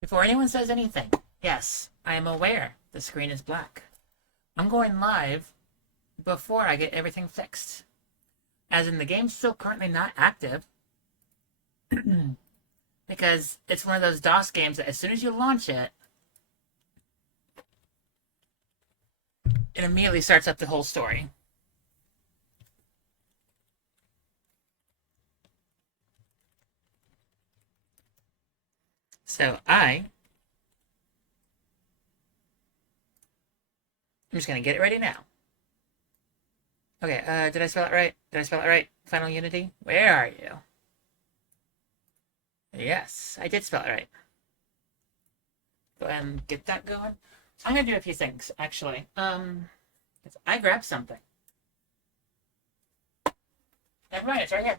Before anyone says anything, yes, I am aware the screen is black. I'm going live before I get everything fixed. As in, the game's still currently not active. Because it's one of those DOS games that as soon as you launch it, it immediately starts up the whole story. So I'm just going to get it ready now. Okay, did I spell it right? Did I spell it right? Final Unity? Where are you? Yes, I did spell it right. Go ahead and get that going. So I'm going to do a few things, actually. I grabbed something. Never mind, it's right here.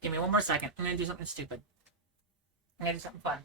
Give me one more second. I'm going to do something stupid. I'm going to do something fun.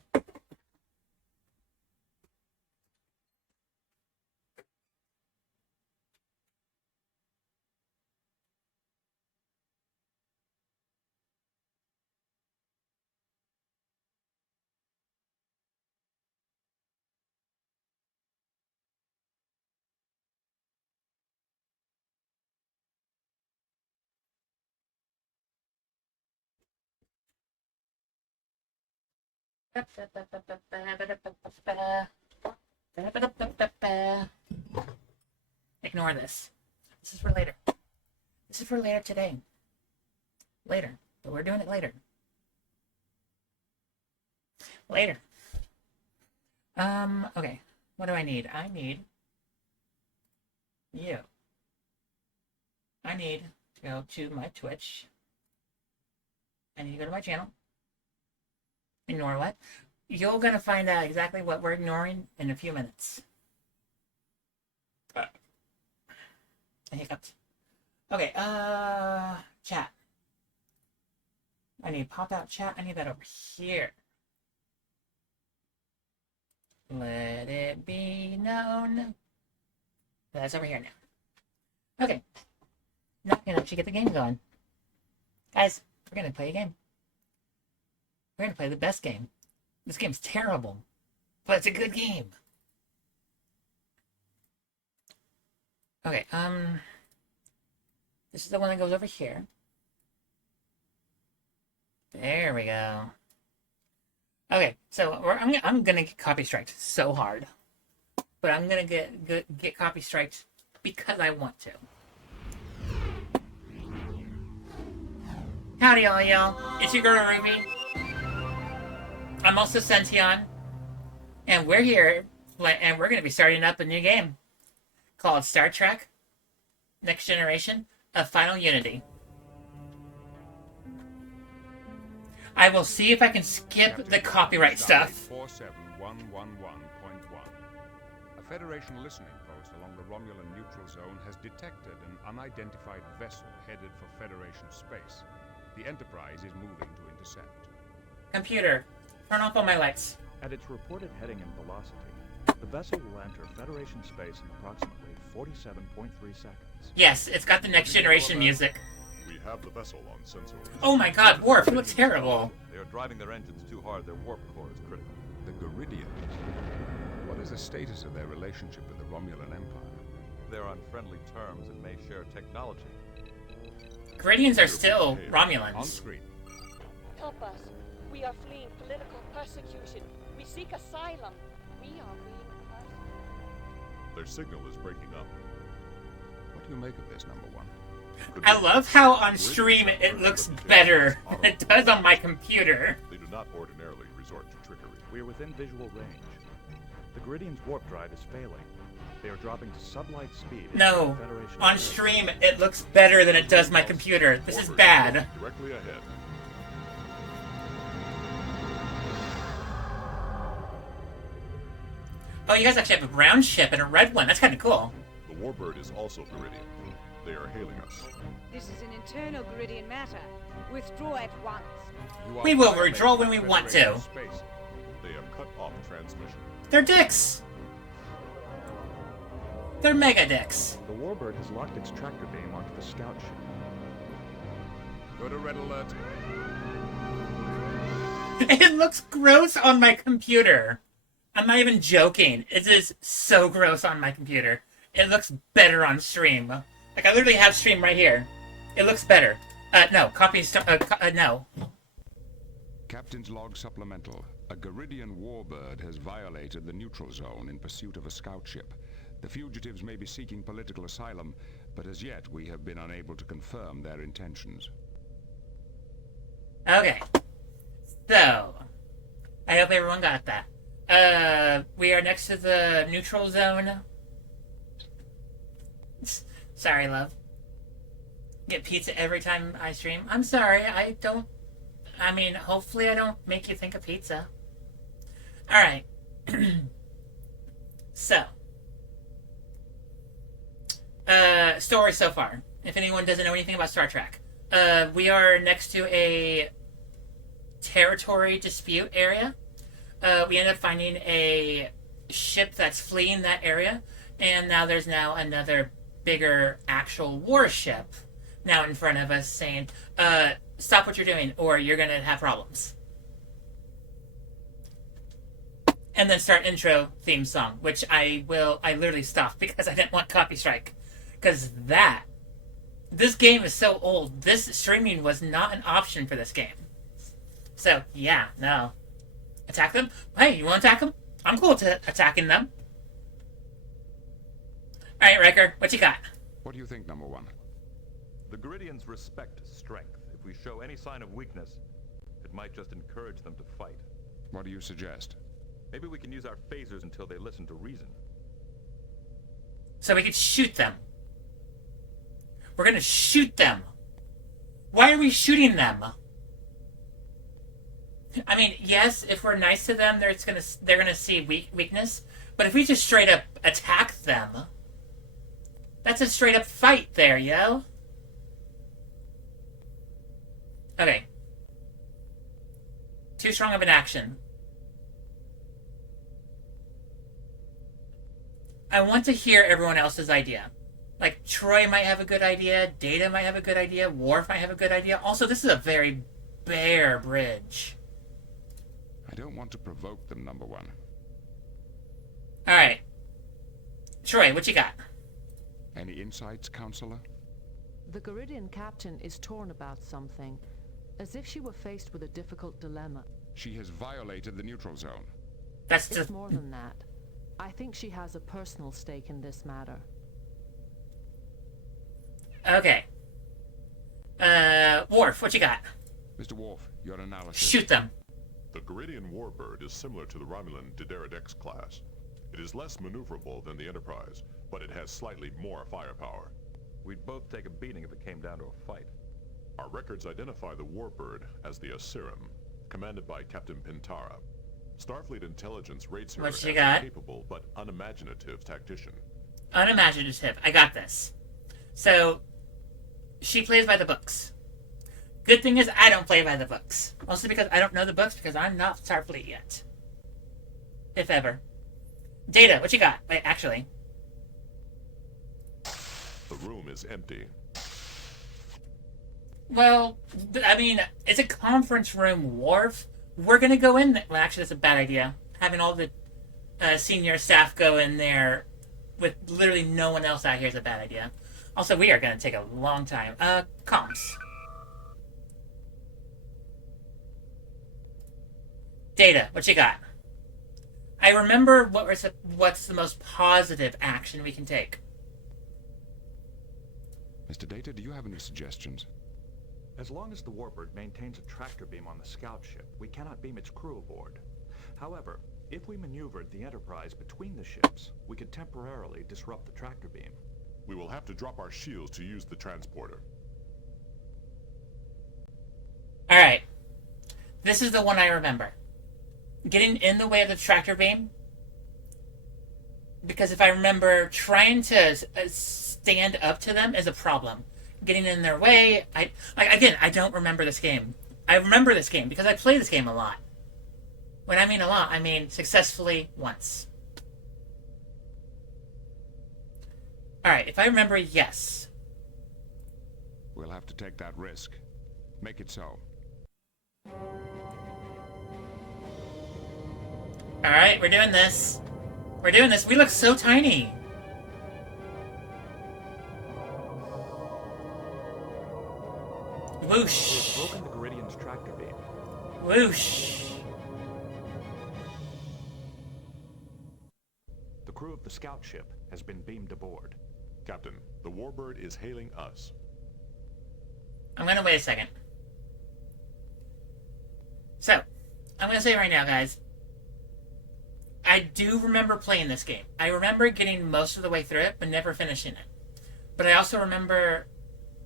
Ignore this. This is for later. This is for later today. Later. But we're doing it later. Later. Okay. What do I need? I need you. I need to go to my Twitch. I need to go to my channel. Ignore what? You're gonna find out exactly what we're ignoring in a few minutes. I hiccuped. Okay, chat. I need pop-out chat. I need that over here. Let it be known. That's over here now. Okay. Now we can actually get the game going. Guys, we're gonna play a game. We're gonna play the best game. This game's terrible, but it's a good game. Okay, this is the one that goes over here. There we go. Okay, so I'm gonna get copy striked so hard, but I'm gonna get copy striked because I want to. Howdy, all y'all. It's your girl Ruby. I'm also Sention, and we're here, and we're gonna be starting up a new game called Star Trek Next Generation of Final Unity. I will see if I can skip the copyright stuff. 47111.1. A Federation listening post along the Romulan neutral zone has detected an unidentified vessel headed for Federation space. The Enterprise is moving to intercept. Computer, turn off all my lights. At its reported heading and velocity, the vessel will enter Federation space in approximately 47.3 seconds. Yes, it's got the Next Generation music. We have the vessel on sensor. Oh my god, Worf, you look terrible. They are driving their engines too hard. Their warp core is critical. The Garidians. What is the status of their relationship with the Romulan Empire? They're on friendly terms and may share technology. Garidians are still On Romulans. screen. Help us. We are fleeing political persecution. We seek asylum. We are being persecuted. Their signal is breaking up. What do you make of this, number one? Could I they- love how on stream it looks better than it does on my computer. They do not ordinarily resort to trickery. We are within visual range. The Garidian's warp drive is failing. They are dropping to sublight speed. No, into Federation on space. stream it looks better than it does my computer. This is bad. Directly ahead. Oh, you guys actually have a brown ship and a red one. That's kind of cool. The Warbird is also Garidian. They are hailing us. This is an internal Garidian matter. Withdraw at once. You are We will violating withdraw when we want Federation to. Space. They have cut off transmission. They're dicks. They're mega dicks. The Warbird has locked its tractor beam onto the scout ship. Go to red alert. It looks gross on my computer. I'm not even joking. It is so gross on my computer. It looks better on stream. Like, I literally have stream right here. It looks better. No. No. Captain's log supplemental. A Garidian warbird has violated the neutral zone in pursuit of a scout ship. The fugitives may be seeking political asylum, but as yet we have been unable to confirm their intentions. Okay. So, I hope everyone got that. We are next to the neutral zone. Sorry, love. Get pizza every time I stream. I'm sorry, hopefully I don't make you think of pizza. Alright. So. Story so far. If anyone doesn't know anything about Star Trek. We are next to a territory dispute area. We end up finding a ship that's fleeing that area, and now there's another bigger actual warship now in front of us saying, stop what you're doing or you're gonna have problems. And then start intro theme song, which I literally stopped because I didn't want copy strike. Because this game is so old, this streaming was not an option for this game. So, yeah, no. Attack them? Hey, you want to attack them? I'm cool to attacking them. Alright, Riker, what you got? What do you think, number one? The Garidians respect strength. If we show any sign of weakness, it might just encourage them to fight. What do you suggest? Maybe we can use our phasers until they listen to reason. So we could shoot them. We're gonna shoot them. Why are we shooting them? I mean, yes, if we're nice to them, they're gonna see weakness. But if we just straight up attack them, that's a straight up fight there, yo. Okay. Too strong of an action. I want to hear everyone else's idea. Like, Troy might have a good idea, Data might have a good idea, Worf might have a good idea. Also, this is a very bare bridge. I don't want to provoke them, number one. Alright. Troy, what you got? Any insights, Counselor? The Garidian captain is torn about something, as if she were faced with a difficult dilemma. She has violated the neutral zone. That's It's more than that. I think she has a personal stake in this matter. Okay. Worf, what you got? Mr. Worf, your analysis. Shoot them. The Garidian warbird is similar to the Romulan Diderid X class. It is less maneuverable than the Enterprise, but it has slightly more firepower. We'd both take a beating if it came down to a fight. Our records identify the warbird as the Asirim, commanded by Captain Pintara. Starfleet intelligence rates her What as you a got? capable but unimaginative tactician. Unimaginative. I got this. So, she plays by the books. Good thing is, I don't play by the books. Mostly because I don't know the books because I'm not Starfleet yet. If ever. Data, what you got? Wait, actually. The room is empty. Well, I mean, it's a conference room, Worf. We're gonna go in there. Well, actually, that's a bad idea. Having all the senior staff go in there with literally no one else out here is a bad idea. Also, we are gonna take a long time. Comms. Data, what you got? I remember what's the most positive action we can take. Mr. Data, do you have any suggestions? As long as the warbird maintains a tractor beam on the scout ship, we cannot beam its crew aboard. However, if we maneuvered the Enterprise between the ships, we could temporarily disrupt the tractor beam. We will have to drop our shields to use the transporter. Alright. This is the one I remember. Getting in the way of the tractor beam. Because if I remember, trying to stand up to them is a problem. Getting in their way, I don't remember this game. I remember this game because I play this game a lot. When I mean a lot, I mean successfully once. Alright, if I remember, yes. We'll have to take that risk. Make it so. Alright, we're doing this. We're doing this. We look so tiny. Whoosh. We've broken the Geridian's tractor beam. Whoosh. The crew of the scout ship has been beamed aboard. Captain, the Warbird is hailing us. I'm gonna wait a second. So, I'm gonna say right now, guys, I do remember playing this game. I remember getting most of the way through it, but never finishing it. But I also remember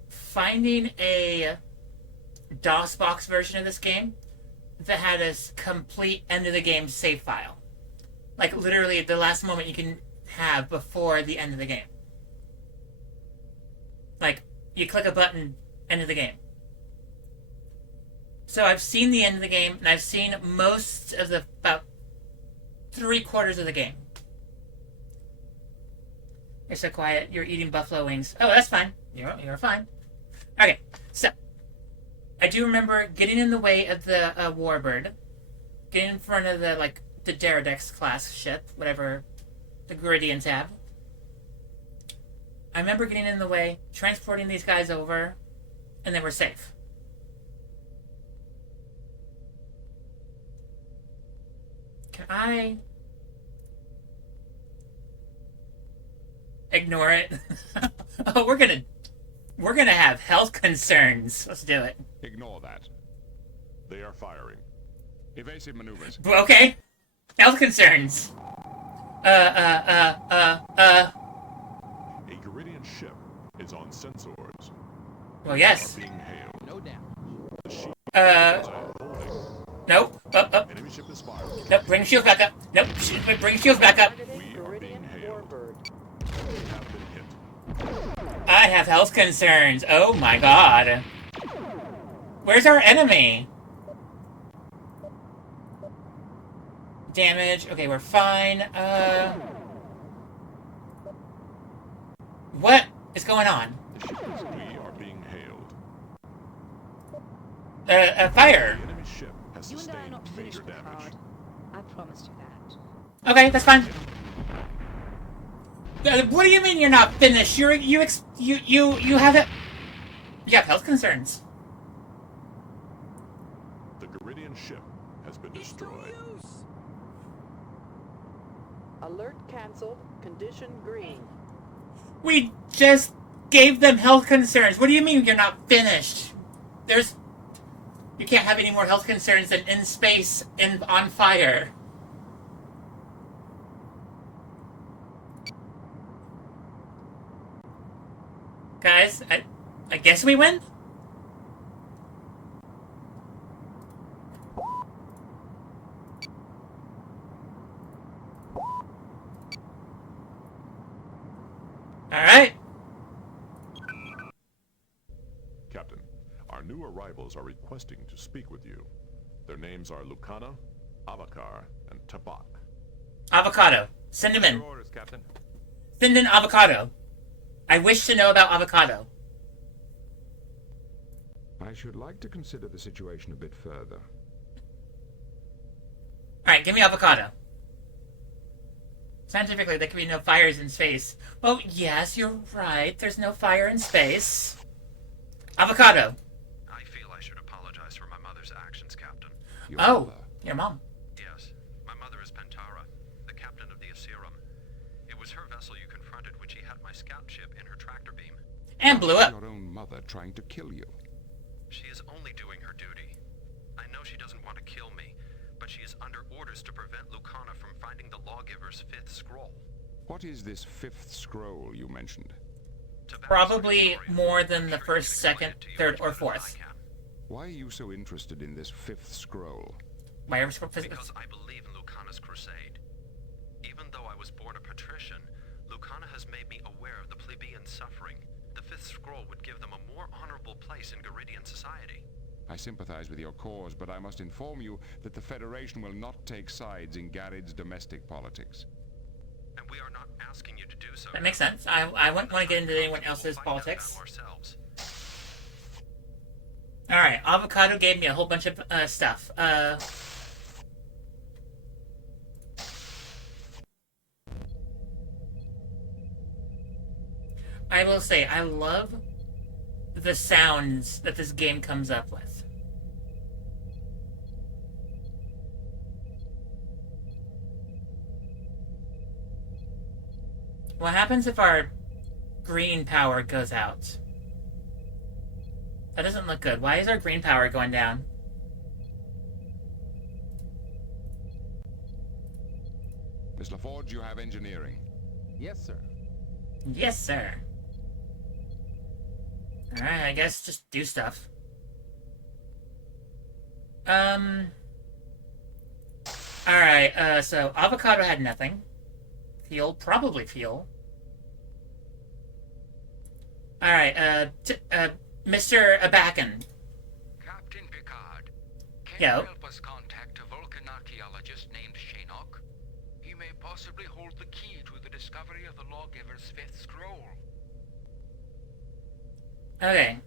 finding a DOS-box version of this game that had a complete end-of-the-game save file. Like, literally, the last moment you can have before the end of the game. Like, you click a button, end of the game. So I've seen the end of the game, and I've seen most of the, about 3/4 of the game. You're so quiet, you're eating buffalo wings. Oh, that's fine. You're fine. Okay, so, I do remember getting in the way of the Warbird, getting in front of the, like, the Deradex class ship, whatever the Geridians have. I remember getting in the way, transporting these guys over, and they were safe. Can I ignore it? Oh, we're gonna have health concerns. Let's do it. Ignore that. They are firing. Evasive maneuvers. Okay. Health concerns. A Geridian ship is on sensors. Well, yes. Being hailed. No doubt. The ship Nope. enemy ship is firing. Nope. Bring shields back up. Nope. Bring shields back up. We are being hailed. We have been hit. I have health concerns. Oh my god. Where's our enemy? Damage. Okay, we're fine. What is going on? We are being hailed. Fire. The enemy ship has You and I are sustained not finished, major damage. Picard. I promised you that. Okay, that's fine. What do you mean you're not finished? You have it. You have health concerns. The Geridian ship has been destroyed. Alert canceled. Condition green. We just gave them health concerns. What do you mean you're not finished? You can't have any more health concerns than in space and on fire. Guys, I guess we win? Alright. Captain, our new arrivals are requesting to speak with you. Their names are Lucana, Avakar, and Tabak. Avocado. Send him in. Your orders, Captain. Send in Avocado. I wish to know about Avocado. I should like to consider the situation a bit further. Alright, give me Avocado. Scientifically, there can be no fires in space. Oh, yes, you're right. There's no fire in space. Avocado. I feel I should apologize for my mother's actions, Captain. Your Oh, mother. your mom. Yes, my mother is Pentara, the captain of the Asirum. It was her vessel you confronted when she had my scout ship in her tractor beam. And blew up. Your own mother trying to kill you. She is only doing her duty. I know she doesn't want to kill me, but she is under orders to prevent Lucana from finding the lawgiver's fifth scroll. What is this fifth scroll you mentioned? To back Probably story, more than I'm the sure first, you can explain second, it to you third, as or well as fourth. I can. Why are you so interested in this fifth scroll? Why are we supposed Because I believe in Lucana's crusade. Even though I was born a patrician, Lucana has made me aware of the plebeian suffering. The fifth scroll would give them a more honorable place in Geridian society. I sympathize with your cause, but I must inform you that the Federation will not take sides in Garid's domestic politics. And we are not asking you to do so. That makes sense. I wouldn't want to get into anyone else's We'll find out politics. now ourselves. Alright, Avocado gave me a whole bunch of stuff. I will say, I love the sounds that this game comes up with. What happens if our green power goes out? That doesn't look good. Why is our green power going down? Miss LaForge, you have engineering. Yes, sir. Yes, sir. Alright, I guess just do stuff. Alright, so Avocado had nothing. Fuel, probably fuel. Alright, Mr. Abakan. Captain Picard, can Yo. you help us contact a Vulcan archaeologist named Shanok? He may possibly hold the key to the discovery of the Lawgiver's fifth scroll. Okay.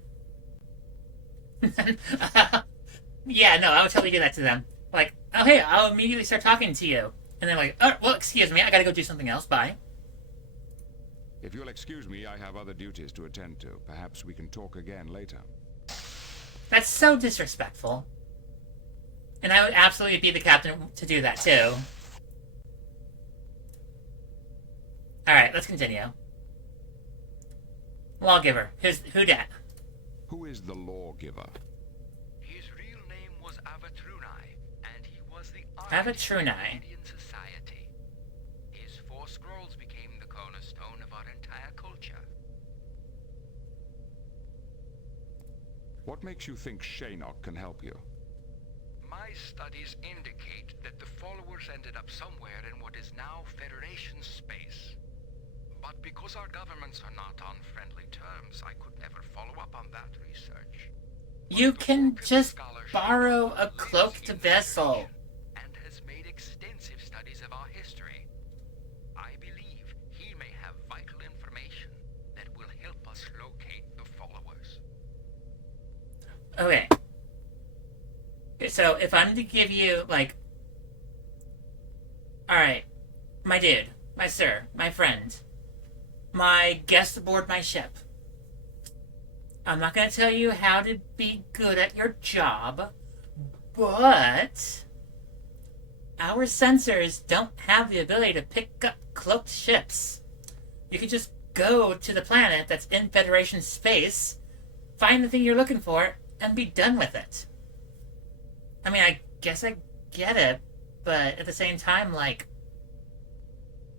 Yeah, no, I would totally do that to them. Like, oh hey, I'll immediately start talking to you. And then like, oh, well, excuse me, I gotta go do something else, bye. If you'll excuse me, I have other duties to attend to. Perhaps we can talk again later. That's so disrespectful. And I would absolutely be the captain to do that, too. Alright, let's continue. Lawgiver. Who dat? Who is the lawgiver? His real name was Avatrunai, and he was the Avatrunai. Canadian society. His four scrolls became the cornerstone of our entire culture. What makes you think Shanok can help you? My studies indicate that the followers ended up somewhere in what is now Federation space. But because our governments are not on friendly terms, I could never follow up on that research. You can just borrow a cloaked vessel. And has made extensive studies of our history. I believe he may have vital information that will help us locate the followers. Okay. So, if I'm to give you, like... Alright. My dude. My sir. My friend. My guest aboard my ship. I'm not going to tell you how to be good at your job, but our sensors don't have the ability to pick up cloaked ships. You can just go to the planet that's in Federation space, find the thing you're looking for, and be done with it. I mean, I guess I get it, but at the same time, like,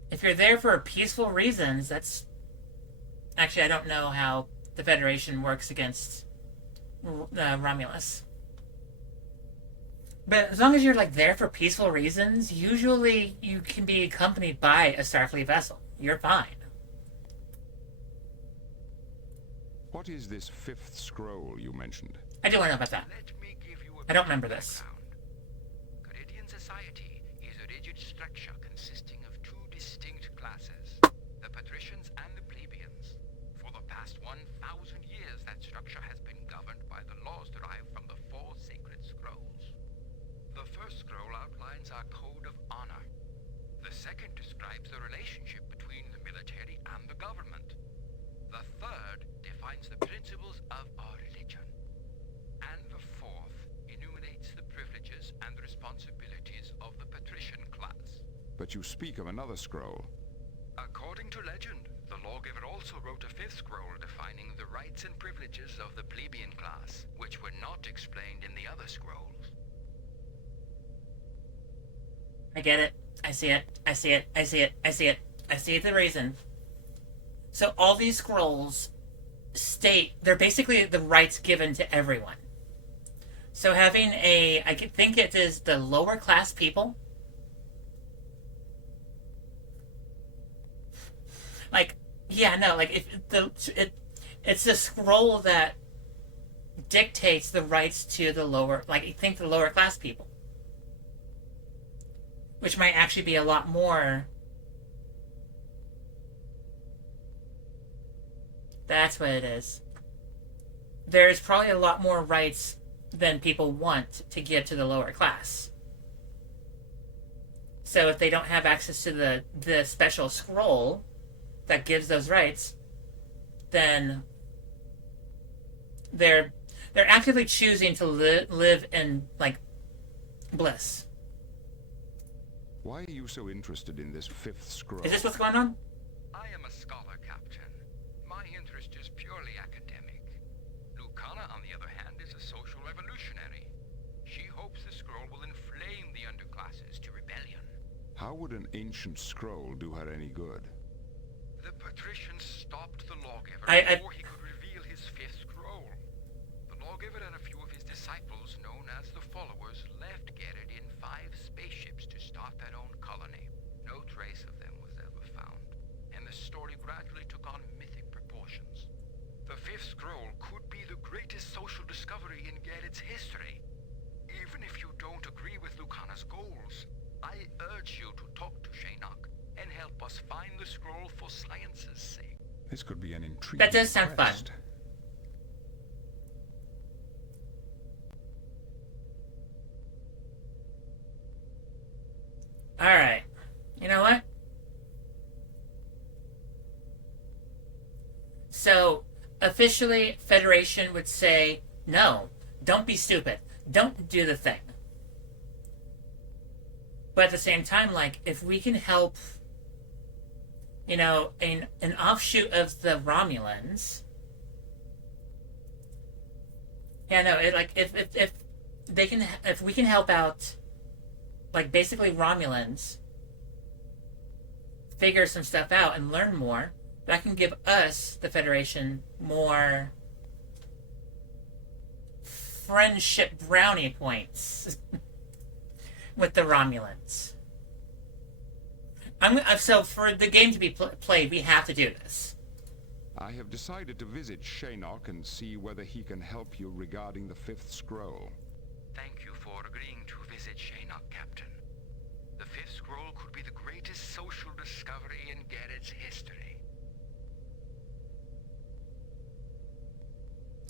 if you're there for peaceful reasons, that's... Actually, I don't know how the Federation works against Romulus. But as long as you're, like, there for peaceful reasons, usually you can be accompanied by a Starfleet vessel. You're fine. What is this fifth scroll you mentioned? I do want to know about that. I don't remember this. Canadian society is a rigid structure consisting of two distinct classes, the patricians and the plebeians. For the past 1,000 years, that structure has been governed by the laws derived from the four sacred scrolls. The first scroll outlines our code of honor. The second describes the relationship between the military and the government. The third defines the principles of our religion. And the fourth enumerates the privileges and the responsibilities of the patrician class. But you speak of another scroll. According to legend, the lawgiver also wrote a fifth scroll defining the rights and privileges of the plebeian class, which were not explained in the other scrolls. I get it. I see it. I see it. I see it. I see it. I see the reason. So all these scrolls state they're basically the rights given to everyone. So having I think it is the lower class people. Like, yeah, no, like it's a scroll that dictates the rights to the lower, like, I think the lower class people. Which might actually be a lot more. That's what it is. there's probably a lot more rights than people want to give to the lower class. So if they don't have access to the special scroll that gives those rights, then they're actively choosing to live in, like, bliss. Why are you so interested in this fifth scroll? Is this what's going on? I am a scholar, Captain. My interest is purely academic. Lucana, on the other hand, is a social revolutionary. She hopes the scroll will inflame the underclasses to rebellion. How would an ancient scroll do her any good? The patricians stopped the lawgiver before he could reveal his fifth scroll. The lawgiver and a few of his disciples, known as the Followers, left Gerrid in 5 spaceships to start their own colony. No trace of them was ever found, and the story gradually took on mythic proportions. The fifth scroll could be the greatest social discovery in Gerrid's history. Even if you don't agree with Lucana's goals, I urge you to talk to Shaynok and help us find the scroll for science's sake. This could be an intriguing That does sound fun. quest. Alright. You know what? So, officially, Federation would say, no, don't be stupid. Don't do the thing. But at the same time, like, if we can help, you know, an offshoot of the Romulans. Yeah, no, if they can, if we can help out, like, basically Romulans figure some stuff out and learn more, that can give us, the Federation, more friendship brownie points with the Romulans. So for the game to be played, we have to do this. I have decided to visit Shaynok and see whether he can help you regarding the fifth scroll. Thank you for agreeing to visit Shaynok, Captain. The fifth scroll could be the greatest social discovery in Gerrid's history.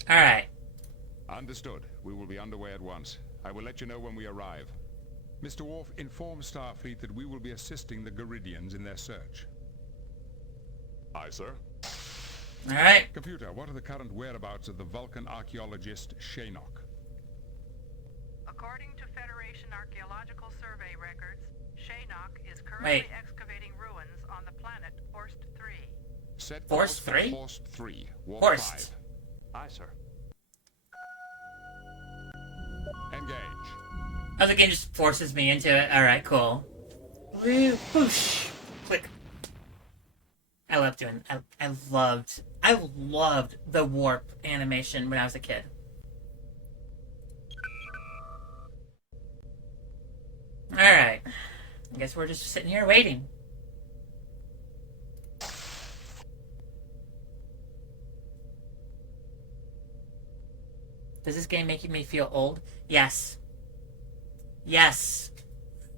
Alright. Understood. We will be underway at once. I will let you know when we arrive. Mr. Worf, inform Starfleet that we will be assisting the Garidians in their search. Aye, sir. Alright. Computer, what are the current whereabouts of the Vulcan archaeologist Shaynok? According to Federation Archaeological Survey records, Shaynok is currently excavating ruins on the planet Horst 3. Set Horst course for 3? Horst 3. Warp Horst. 5. Aye, sir. Engage. Oh, the game just forces me into it. Alright, cool. Woo, whoosh. Click. I love doing, I loved the warp animation when I was a kid. Alright. I guess we're just sitting here waiting. Does this game make me feel old? Yes. Yes.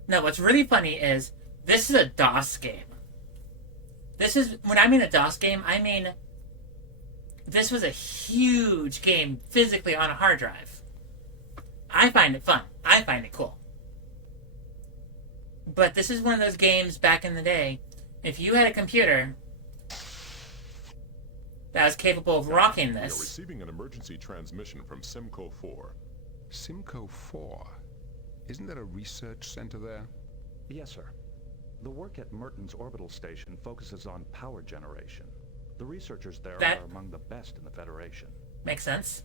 No, what's really funny is, this is a DOS game. This is, when I mean a DOS game, I mean, this was a huge game physically on a hard drive. I find it fun. I find it cool. But this is one of those games back in the day, if you had a computer that was capable of rocking We are this. receiving an emergency transmission from Simcoe 4. Simcoe 4? Isn't there a research center there? Yes, sir. The work at Merton's orbital station focuses on power generation. The researchers there are among the best in the Federation. Makes sense.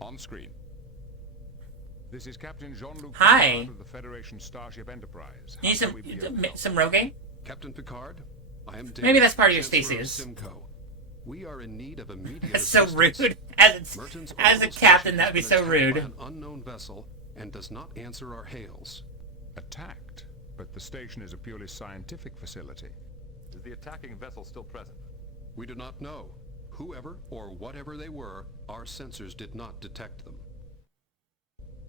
On screen. This is Captain Jean-Luc Hi. Picard of the Federation Starship Enterprise. You need How can we be of help? some Rogaine? Captain Picard, I am David, Maybe that's part of your Chancellor of thesis. Simcoe. We are in need of immediate That's so assistance. rude. Merton's As a orbital captain, station that'd be has been so attacked rude. by an unknown vessel and does not answer our hails. Attacked, but the station is a purely scientific facility. Is the attacking vessel still present? We do not know. Whoever or whatever they were, our sensors did not detect them.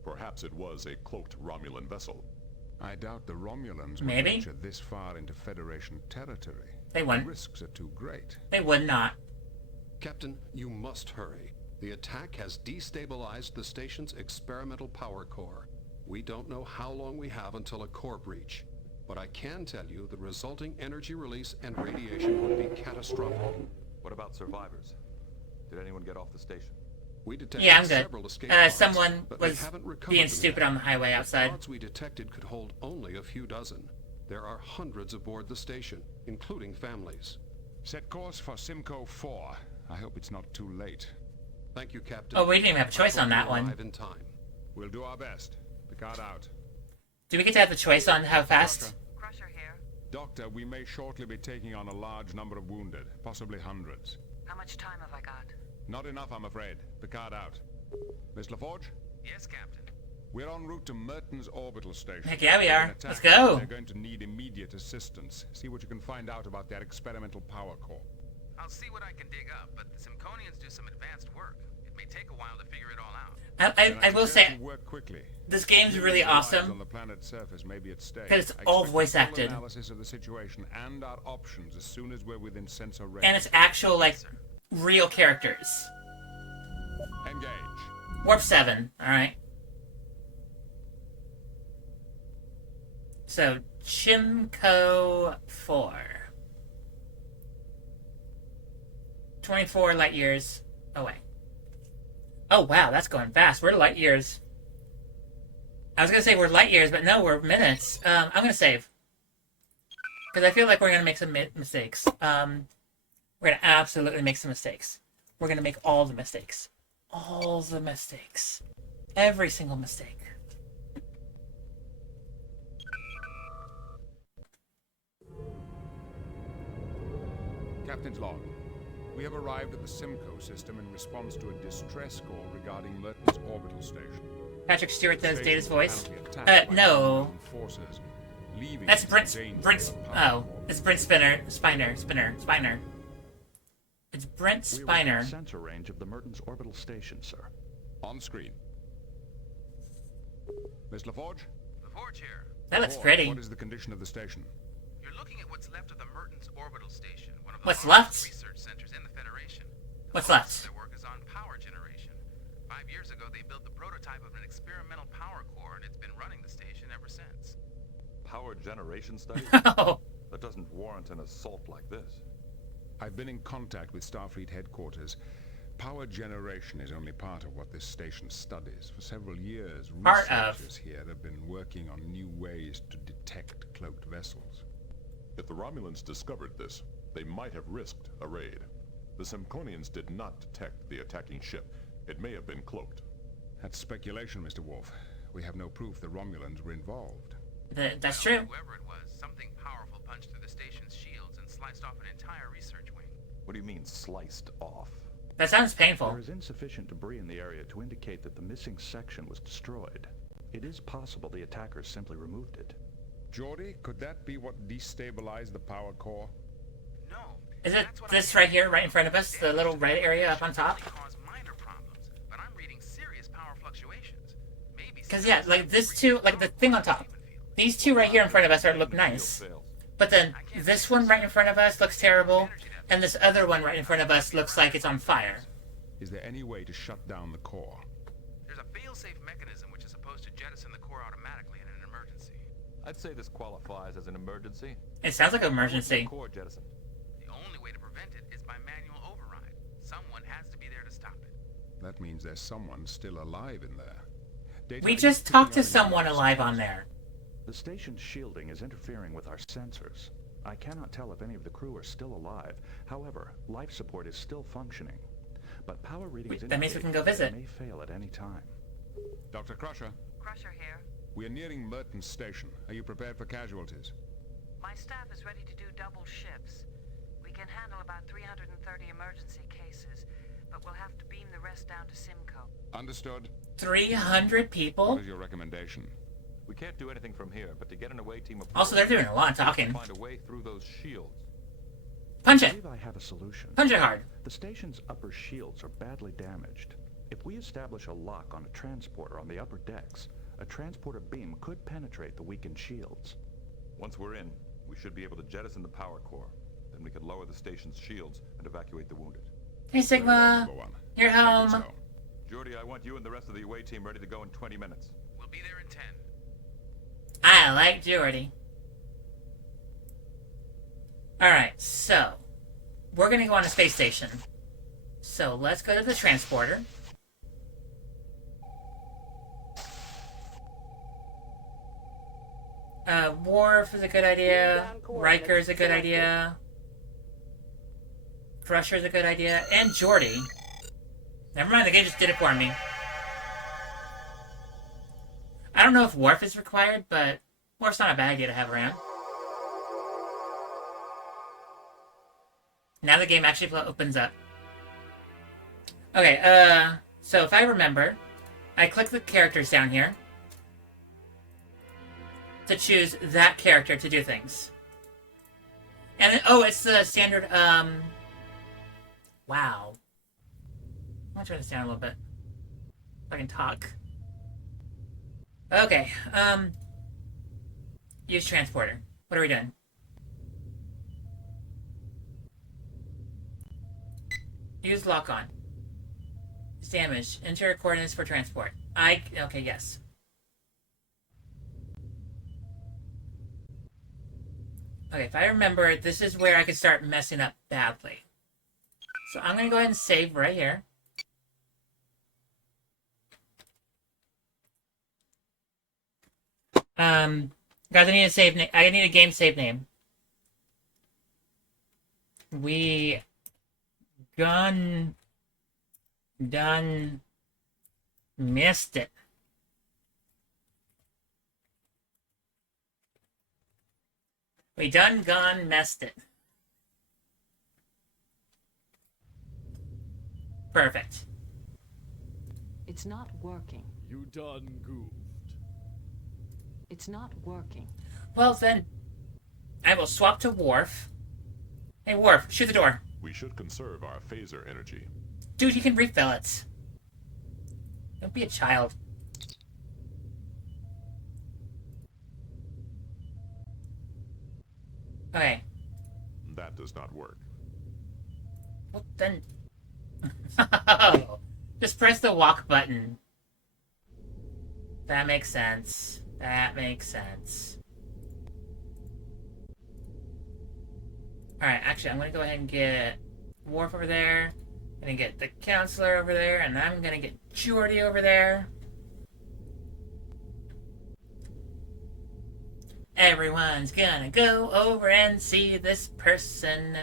Perhaps it was a cloaked Romulan vessel. I doubt the Romulans would Maybe. venture this far into Federation territory. They wouldn't. The risks are too great. They would not. Captain, you must hurry. The attack has destabilized the station's experimental power core. We don't know how long we have until a core breach, but I can tell you the resulting energy release and radiation would be catastrophic. What about survivors? Did anyone get off the station? We detected Yeah, I'm good. several escape pods, Someone but we was haven't recovered being them stupid yet. on the highway outside. The pods we detected could hold only a few dozen. There are hundreds aboard the station, including families. Set course for Simcoe 4. I hope it's not too late. Thank you, Captain. Oh, we didn't even have a choice I hope on that you one. arrive in time. We'll do our best. Picard out. Do we get to have the choice on how fast? Crusher here. Doctor, we may shortly be taking on a large number of wounded, possibly hundreds. How much time have I got? Not enough, I'm afraid. Picard out. Miss LaForge? Yes, Captain. We're en route to Merton's orbital station. Heck yeah, we are. Attack, Let's go. They're going to need immediate assistance. See what you can find out about their experimental power core. I'll see what I can dig up, but the Simconians do some advanced work. It may take a while to figure it all out. I will say, work quickly. this game's really awesome On the planet's surface may be at stake. because it's I all expect voice full acted, analysis of the situation and our options as soon as we're within sensor range. and it's actual like real characters. Engage. Warp 7. All right. So Chimco 4. 24 light years away. Oh wow, that's going fast. We're light years. I was gonna say we're light years, but no, we're minutes. I'm gonna save because I feel like we're gonna make some mistakes. We're gonna absolutely make some mistakes. We're gonna make all the mistakes. All the mistakes. Every single mistake. Captain's log. We have arrived at the Simcoe system in response to a distress call regarding Merton's orbital station. Patrick Stewart does Station Data's voice. apparently attacked by No. unknown forces, leaving That's it in Brent. danger Brent. of the power Oh, core. it's Brent Spiner. It's Brent We're within Spiner. sensor range of the Merton's orbital station, sir. On screen. Miss LaForge? LaForge here. That looks LaForge, pretty. What is the condition of the station? You're looking at what's left of the Merton's orbital station, one of the What's largest left? research centers in the Federation. The What's focus left? of Their work is on power generation. 5 years ago, they built the prototype of an experimental power core, and it's been running the station ever since. Power generation study? Oh. That doesn't warrant an assault like this. I've been in contact with Starfleet headquarters. Power generation is only part of what this station studies. For several years, Part of. researchers here have been working on new ways to detect cloaked vessels. If the Romulans discovered this, they might have risked a raid. The Simconians did not detect the attacking ship. It may have been cloaked. That's speculation, Mr. Worf. We have no proof the Romulans were involved. That's Well, true. Whoever it was, something powerful punched through the station's shields and sliced off an entire research wing. What do you mean, sliced off? That sounds painful. There is insufficient debris in the area to indicate that the missing section was destroyed. It is possible the attackers simply removed it. Geordi, could that be what destabilized the power core? No. Is it that's what this I'm right here, right in front of us? The little red area up on top? Only cause minor problems, but I'm reading serious power fluctuations. Maybe Because yeah, like this two, like the thing on top. These two right here in front of us look nice. But then this one right in front of us looks terrible, and this other one right in front of us looks like it's on fire. Is there any way to shut down the core? There's a fail-safe mechanism which is supposed to jettison the core automatically in an emergency. I'd say this qualifies as an emergency. It sounds like an emergency. Core jettison. The only way to prevent it is by manual override. Someone has to be there to stop it. That means there's someone still alive in there. Data, We are you just picking talked to up any someone other alive signs? on there. The station's shielding is interfering with our sensors. I cannot tell if any of the crew are still alive. However, life support is still functioning. But power readings That means we indicate can go that visit. they may fail at any time. Dr. Crusher, Crusher here. we are nearing Merton's station. Are you prepared for casualties? My staff is ready to do double shifts. We can handle about 330 emergency cases, but we'll have to beam the rest down to Simcoe. Understood. 300 people? What is your recommendation? We can't do anything from here, but to get an away team of Also, they're doing a lot of talking. find a way through those shields. Punch I it! believe I have a solution. Punch it hard. The station's upper shields are badly damaged. If we establish a lock on a transporter on the upper decks, a transporter beam could penetrate the weakened shields. Once we're in, we should be able to jettison the power core. Then we could lower the station's shields and evacuate the wounded. Hey, Sigma. Number one. You're Take it home. so. Jordy, I want you and the rest of the away team ready to go in 20 minutes. We'll be there in 10. I like Jordy. Alright, so we're gonna go on a space station. So let's go to the transporter. Worf is a good idea. Riker is a good idea. Crusher is a good idea. And Jordy. Never mind, the game just did it for me. I don't know if Worf is required, but Worf's not a bad idea to have around. Now the game actually opens up. Okay, so if I remember, I click the characters down here to choose that character to do things. And then, oh, it's the standard, wow. I'm gonna turn this down a little bit. If I can talk. Okay, use transporter. What are we doing? Use lock-on. It's damaged. Enter coordinates for transport. Okay, yes. Okay, if I remember, this is where I could start messing up badly. So I'm gonna go ahead and save right here. Guys, I need a save name. I need a game save name. We done missed it. We gone messed it. Perfect. It's not working. You done goofed. It's not working. Well then, I will swap to Worf. Hey Worf, shoot the door. We should conserve our phaser energy. Dude, you can refill it. Don't be a child. Okay. That does not work. Well then... Just press the walk button. That makes sense. That makes sense. Alright, actually, I'm gonna go ahead and get Worf over there. I'm gonna get the counselor over there, and I'm gonna get Geordi over there. Everyone's gonna go over and see this person.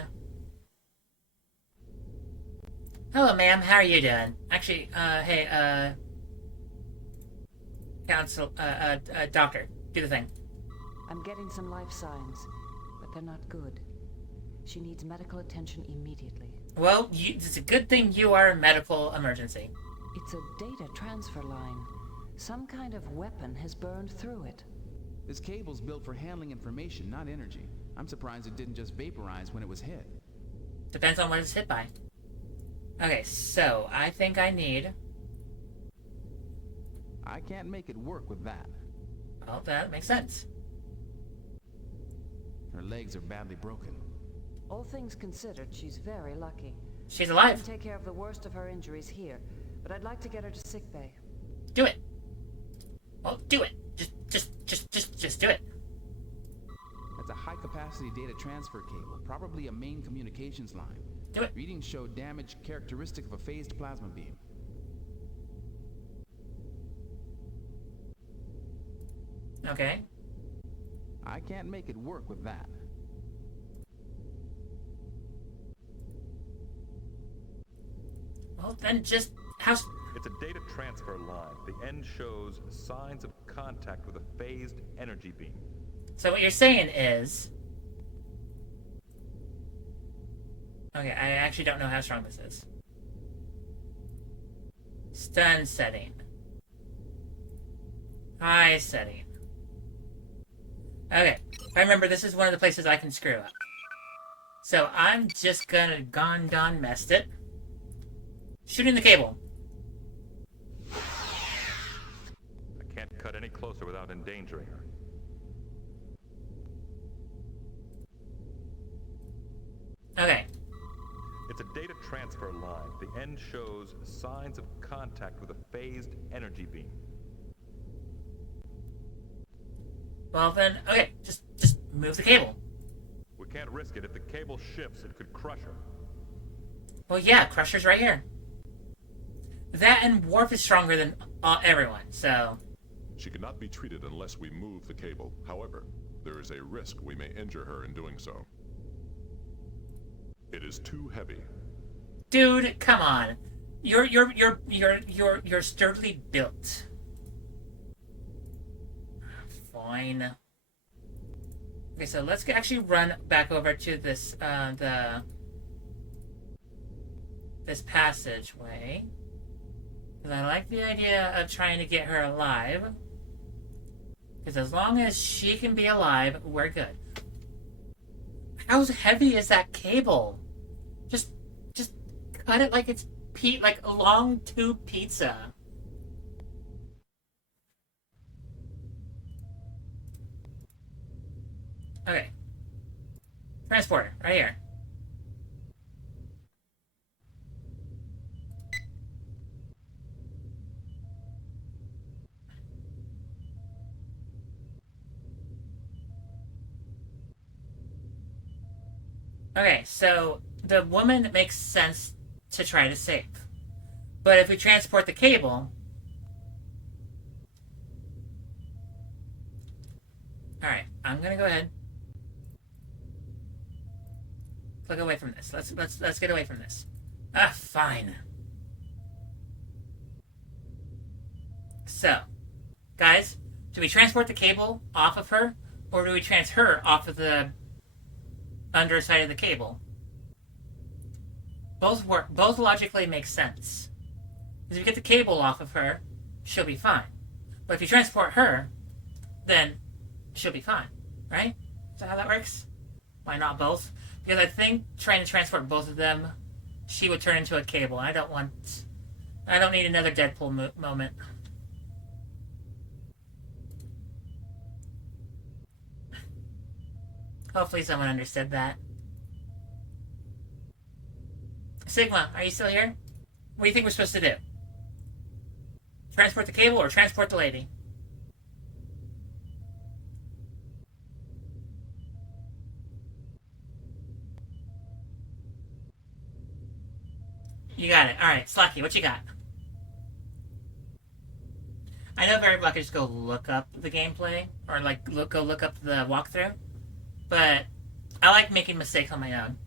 Hello, ma'am. How are you doing? Actually, hey, doctor, do the thing. I'm getting some life signs, but they're not good. She needs medical attention immediately. Well, it's a good thing you are a medical emergency. It's a data transfer line. Some kind of weapon has burned through it. This cable's built for handling information, not energy. I'm surprised it didn't just vaporize when it was hit. Depends on what it's hit by. Okay, so I think I need... I can't make it work with that. Well, that makes sense. Her legs are badly broken. All things considered, she's very lucky. She's alive. I can take care of the worst of her injuries here, but I'd like to get her to sickbay. Do it. Well, do it. Just do it. That's a high-capacity data transfer cable, probably a main communications line. Do it. Readings show damage characteristic of a phased plasma beam. Okay. I can't make it work with that. Well, then just... how... It's a data transfer line. The end shows signs of contact with a phased energy beam. So what you're saying is... Okay, I actually don't know how strong this is. Stun setting. High setting. Okay, if I remember, this is one of the places I can screw up. So I'm just gonna gone messed it. Shooting the cable. I can't cut any closer without endangering her. Okay. It's a data transfer line. The end shows signs of contact with a phased energy beam. Well then, okay, just move the cable. We can't risk it. If the cable shifts, it could crush her. Well, yeah, Crusher's right here. That and Warp is stronger than everyone, so... She cannot be treated unless we move the cable. However, there is a risk we may injure her in doing so. It is too heavy. Dude, come on. You're sturdily built. Fine. Okay, so let's actually run back over to this, this passageway. Because I like the idea of trying to get her alive. Because as long as she can be alive, we're good. How heavy is that cable? Just cut it like it's like a long tube pizza. Okay. Transporter, right here. Okay, so the woman makes sense to try to save. But if we transport the cable... Alright, I'm gonna go ahead. Click away from this. Let's get away from this. Ah, fine. So, guys, do we transport the cable off of her, or do we transfer her off of the underside of the cable? Both work. Both logically make sense. Because if you get the cable off of her, she'll be fine. But if you transport her, then she'll be fine, right? Is that how that works? Why not both? Because I think trying to transport both of them, she would turn into a cable. I don't need another Deadpool moment. Hopefully someone understood that. Sigma, are you still here? What do you think we're supposed to do? Transport the cable or transport the lady? You got it. Alright, Slacky, what you got? I know very well I could just go look up the gameplay, or like go look up the walkthrough, but I like making mistakes on my own,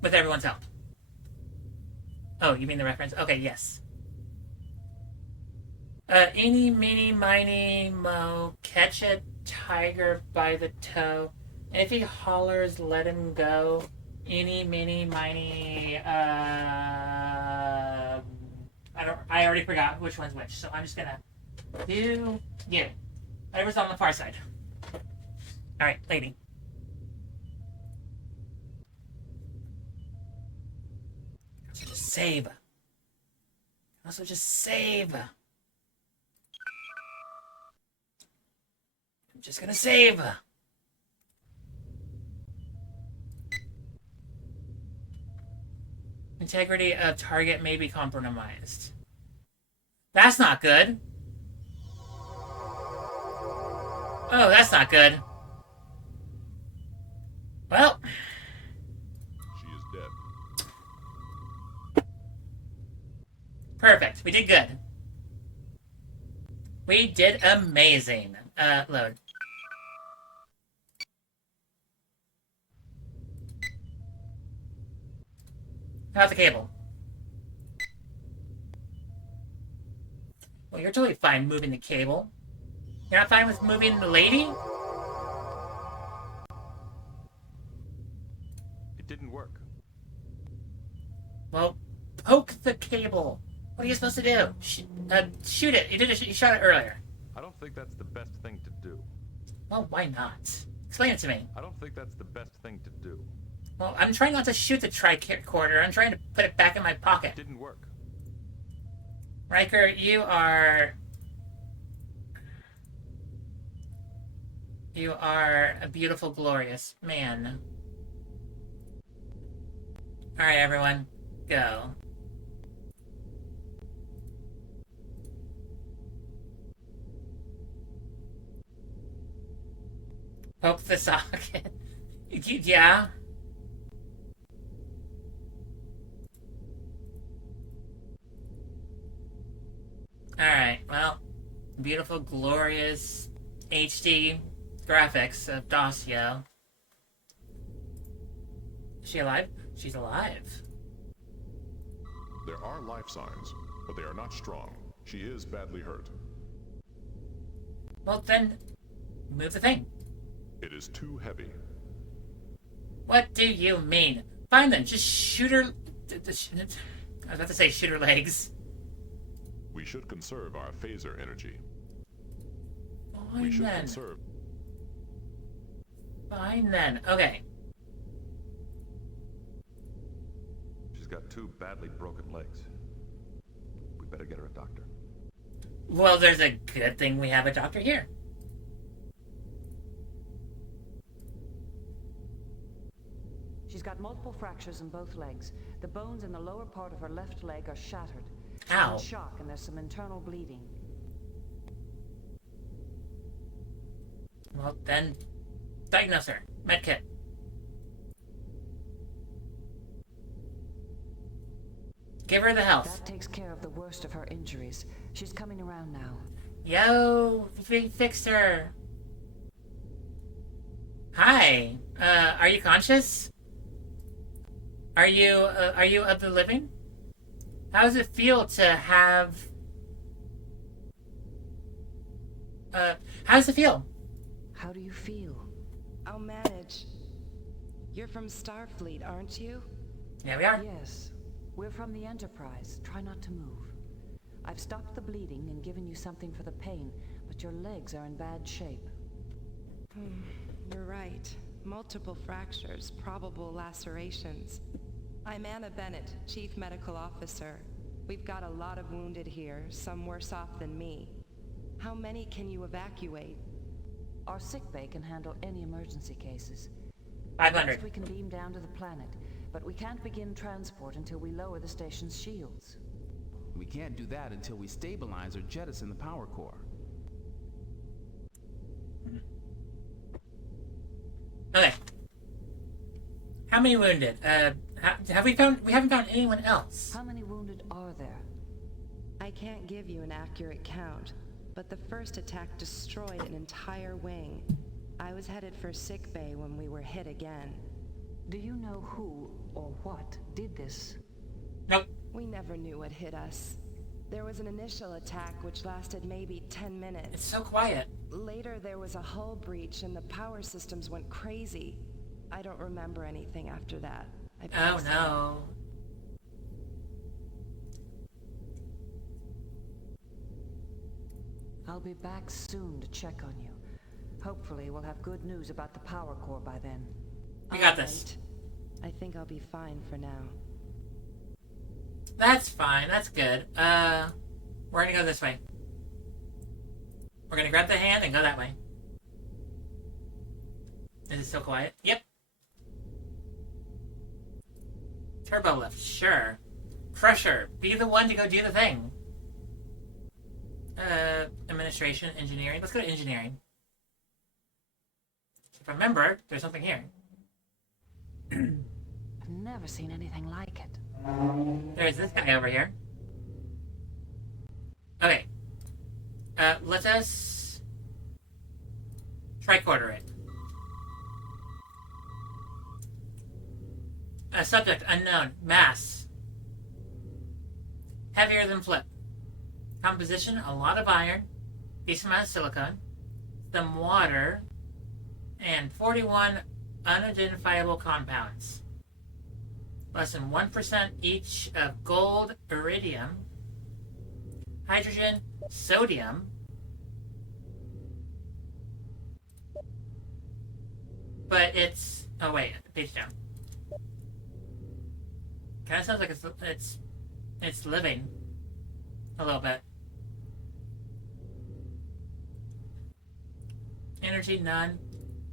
with everyone's help. Oh, you mean the reference? Okay, yes. Eeny, meeny, miny, mo, catch a tiger by the toe. If he hollers, let him go. Eeny, meeny, miny, I already forgot which one's which, so I'm just gonna do you. Whatever's on the far side. Alright, lady. So just save. Also just save. I'm just gonna save. Integrity of target may be compromised. That's not good. Oh, that's not good. Well. She is dead. Perfect. We did good. We did amazing. Load. How's the cable? Well, you're totally fine moving the cable. You're not fine with moving the lady? It didn't work. Well, poke the cable. What are you supposed to do? Shoot it. You shot it earlier. I don't think that's the best thing to do. Well, why not? Explain it to me. I don't think that's the best thing to do. Well, I'm trying not to shoot the tricorder. I'm trying to put it back in my pocket. It didn't work. Riker, you are a beautiful, glorious man. Alright, everyone. go. Poke the socket. Yeah. Alright, well, beautiful, glorious HD graphics of Dossio. Is she alive? She's alive. There are life signs, but they are not strong. She is badly hurt. Well, then, move the thing. It is too heavy. What do you mean? Fine then, just shoot her... I was about to say shoot her legs. We should conserve our phaser energy. Fine we should then. conserve. Fine then. Okay. She's got 2 badly broken legs. We better get her a doctor. Well, there's a good thing we have a doctor here. She's got multiple fractures in both legs. The bones in the lower part of her left leg are shattered. She's Ow. in shock and there's some internal bleeding. Well, then, diagnose her. Medkit. Give her the health. That takes care of the worst of her injuries. She's coming around now. Yo, we fixed her. Hi. Are you conscious? Are you of the living? How does it feel to have... how does it feel? How do you feel? I'll manage. You're from Starfleet, aren't you? Yeah, we are. Yes. We're from the Enterprise. Try not to move. I've stopped the bleeding and given you something for the pain, but your legs are in bad shape. You're right. Multiple fractures, probable lacerations. I'm Anna Bennett, Chief Medical Officer. We've got a lot of wounded here, some worse off than me. How many can you evacuate? Our sickbay can handle any emergency cases. 500. Next we can beam down to the planet, but we can't begin transport until we lower the station's shields. We can't do that until we stabilize or jettison the power core. Okay. How many wounded? Have we found... We haven't found anyone else. How many wounded are there? I can't give you an accurate count, but the first attack destroyed an entire wing. I was headed for sickbay when we were hit again. Do you know who or what did this? Nope. We never knew what hit us. There was an initial attack which lasted maybe 10 minutes. It's so quiet. Later there was a hull breach and the power systems went crazy. I don't remember anything after that. Oh no. I'll be back soon to check on you. Hopefully we'll have good news about the power core by then. We got this. I think I'll be fine for now. That's fine. That's good. We're gonna go this way. We're gonna grab the hand and go that way. Is it still quiet? Yep. Turbo lift, sure. Crusher, be the one to go do the thing. Administration, engineering. Let's go to engineering. If I remember, there's something here. I've never seen anything like it. There's this guy over here. Okay. Let us tricorder it. Subject unknown. Mass. Heavier than flip. Composition, a lot of iron, decent amount of silicone, some water, and 41 unidentifiable compounds. Less than 1% each of gold, iridium, hydrogen, sodium, but it's... Oh wait, page down. Kind of sounds like it's living a little bit. Energy, none.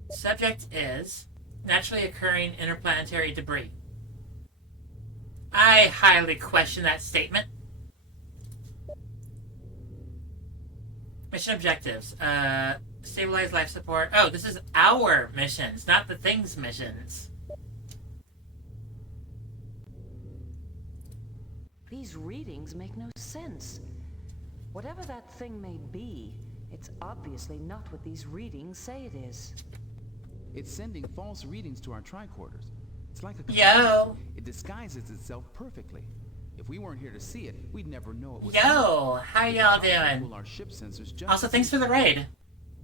Subject is naturally occurring interplanetary debris. I highly question that statement. Mission objectives. Stabilize life support. Oh, this is our missions, not the thing's missions. These readings make no sense. Whatever that thing may be, it's obviously not what these readings say it is. It's sending false readings to our tricorders. It's like a Yo. It disguises itself perfectly. If we weren't here to see it, we'd never know it was. Yo, how y'all doing? Our ship sensors just also, thanks for the raid.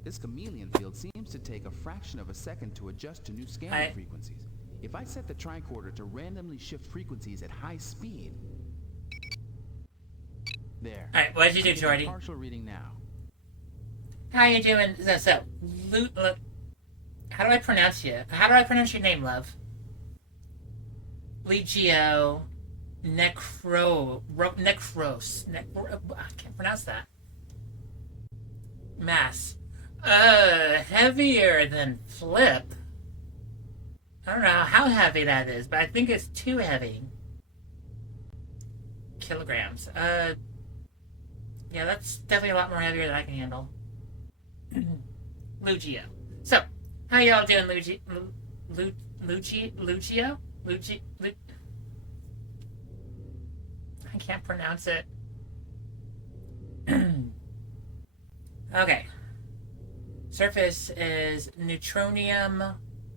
This chameleon field seems to take a fraction of a second to adjust to new scanning frequencies. If I set the tricorder to randomly shift frequencies at high speed. There. Alright, what did you do, Jordy? Partial reading now. How you doing? So, how do I pronounce you? How do I pronounce your name, love? Legio Necros. I can't pronounce that. Mass. Heavier than Flip. I don't know how heavy that is, but I think it's too heavy. Kilograms. Yeah, that's definitely a lot more heavier than I can handle. Lugio. So, how y'all doing, Lugio? I can't pronounce it. Okay. Surface is neutronium.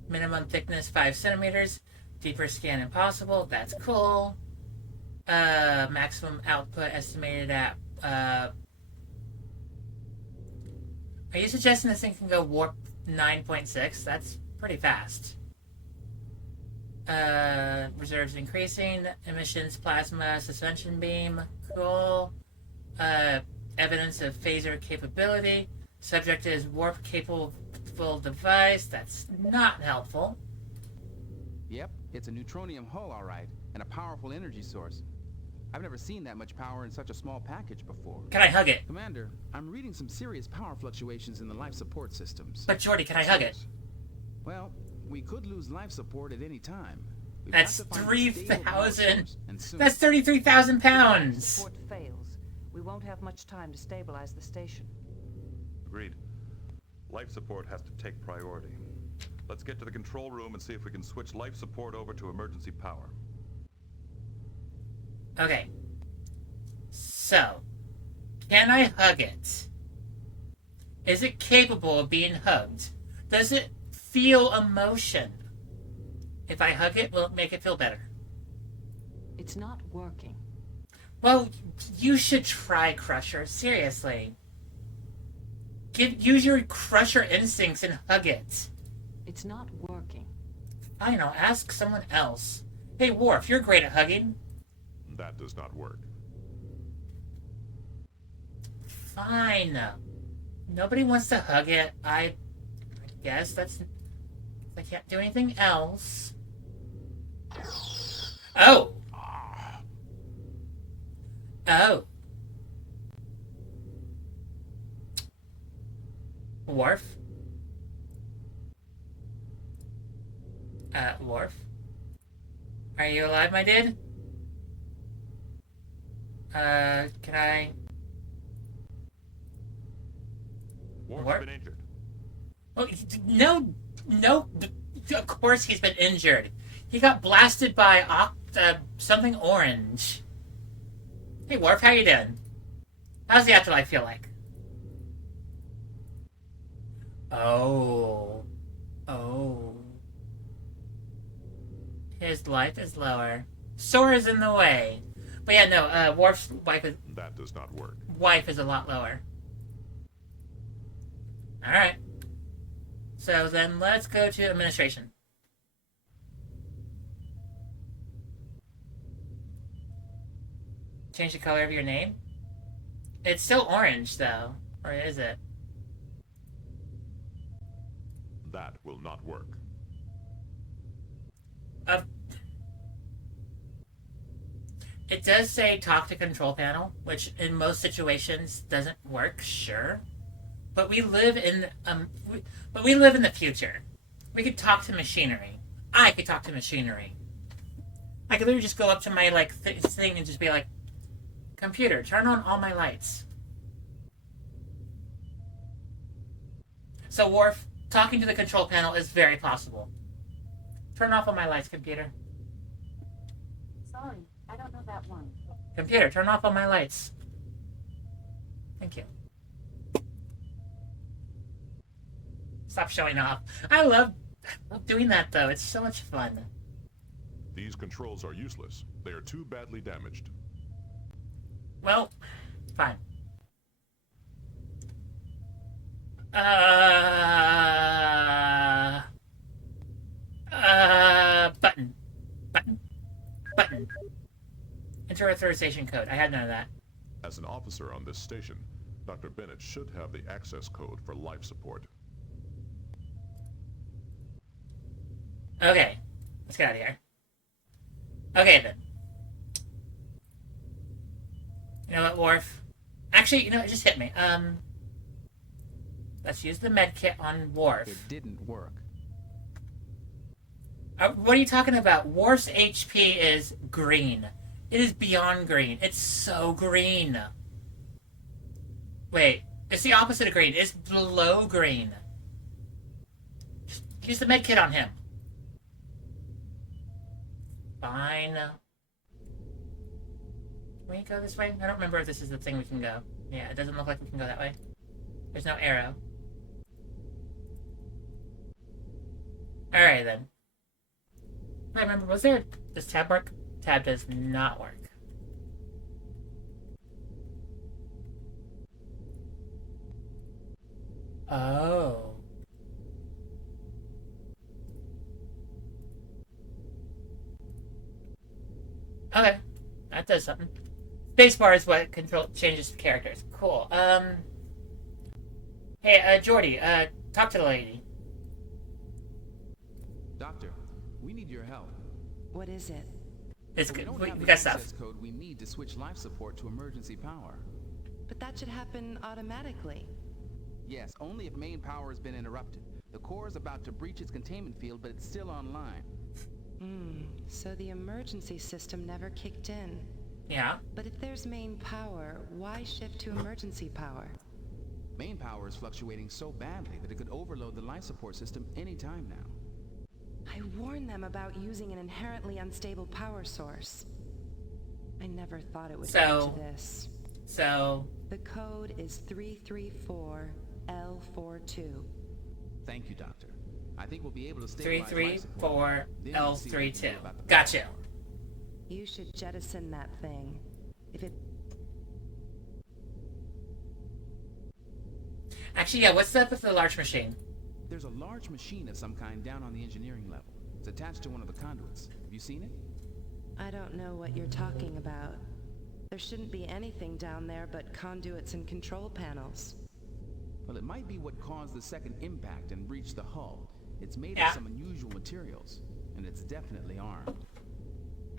Minimum thickness 5 centimeters. Deeper scan impossible. That's cool. Maximum output estimated at. Are you suggesting this thing can go warp 9.6? That's pretty fast. Reserves increasing. Emissions, plasma, suspension beam. Cool. Evidence of phaser capability. Subject is warp capable device. That's not helpful. Yep, it's a neutronium hull, all right, and a powerful energy source. I've never seen that much power in such a small package before. Can I hug it? Commander, I'm reading some serious power fluctuations in the life support systems. But Jordy, can I hug it? Well, we could lose life support at any time. That's 3,000. That's 33,000 pounds. Support fails. We won't have much time to stabilize the station. Agreed. Life support has to take priority. Let's get to the control room and see if we can switch life support over to emergency power. Okay. So, can I hug it? Is it capable of being hugged? Does it feel emotion? If I hug it, will it make it feel better? It's not working. Well, you should try, Crusher. Seriously. Use your Crusher instincts and hug it. It's not working. I know. Ask someone else. Hey, Worf, you're great at hugging. That does not work. Fine. Nobody wants to hug it. I guess that's... I can't do anything else. Oh! Oh. Worf? Worf? Are you alive, my dude? Can I... Worf's been injured. Oh, no, of course he's been injured. He got blasted by something orange. Hey, Worf, how you doing? How's the afterlife feel like? Oh. Oh. His life is lower. Sora's in the way. But yeah, no, Worf's wife is... That does not work. Wife is a lot lower. Alright. So then let's go to administration. Change the color of your name? It's still orange, though. Or is it? That will not work. It does say talk to control panel, which in most situations doesn't work, sure. But we live in the future. We could talk to machinery. I could talk to machinery. I could literally just go up to my, like, thing and just be like, computer, turn on all my lights. So, Worf, talking to the control panel is very possible. Turn off all my lights, computer. Sorry, I don't know that one. Computer, turn off all my lights. Thank you. Stop showing off. I love doing that, though. It's so much fun. These controls are useless. They are too badly damaged. Well, fine. Button. Button. Button. Enter authorization code. I had none of that. As an officer on this station, Dr. Bennett should have the access code for life support. Okay. Let's get out of here. Okay, then. You know what, Worf? Actually, you know, it just hit me. Let's use the med kit on Worf. It didn't work. What are you talking about? Worf's HP is green. It is beyond green. It's so green. Wait, it's the opposite of green. It's below green. Just use the med kit on him. Fine. Can we go this way? I don't remember if this is the thing we can go. Yeah, it doesn't look like we can go that way. There's no arrow. Alright then. I remember, was there... Does tab work? Tab does not work. Oh. Okay. That does something. Spacebar is what changes the characters. Cool. Hey, Jordy, talk to the lady. Doctor, we need your help. What is it? It's good. We We got stuff. code we need to switch life support to emergency power. But that should happen automatically. Yes, only if main power has been interrupted. The core is about to breach its containment field, but it's still online. So the emergency system never kicked in. Yeah. But if there's main power, why shift to emergency power? Main power is fluctuating so badly that it could overload the life support system any time now. I warned them about using an inherently unstable power source. I never thought it would come to this. So... The code is 334L42. Thank you, Doctor. I think we'll be able to stabilize 334L32. Gotcha. You should jettison that thing. If it... Actually, yeah, what's up with the large machine? There's a large machine of some kind down on the engineering level. It's attached to one of the conduits. Have you seen it? I don't know what you're talking about. There shouldn't be anything down there but conduits and control panels. Well, it might be what caused the second impact and breached the hull. It's made of some unusual materials, and it's definitely armed.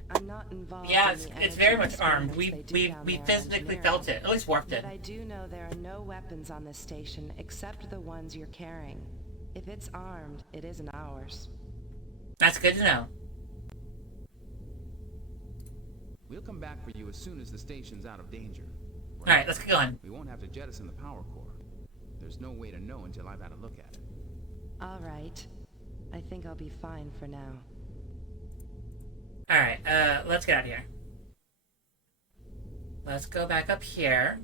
I'm not involved. Yeah, in the it's very much energy armed. We experiments physically felt it. At least Worf did. But I do know there are no weapons on this station except the ones you're carrying. If it's armed, it isn't ours. That's good to know. We'll come back for you as soon as the station's out of danger. Alright, let's get going. We won't have to jettison the power core. There's no way to know until I've had a look at it. All right. I think I'll be fine for now. Alright, let's get out of here. Let's go back up here.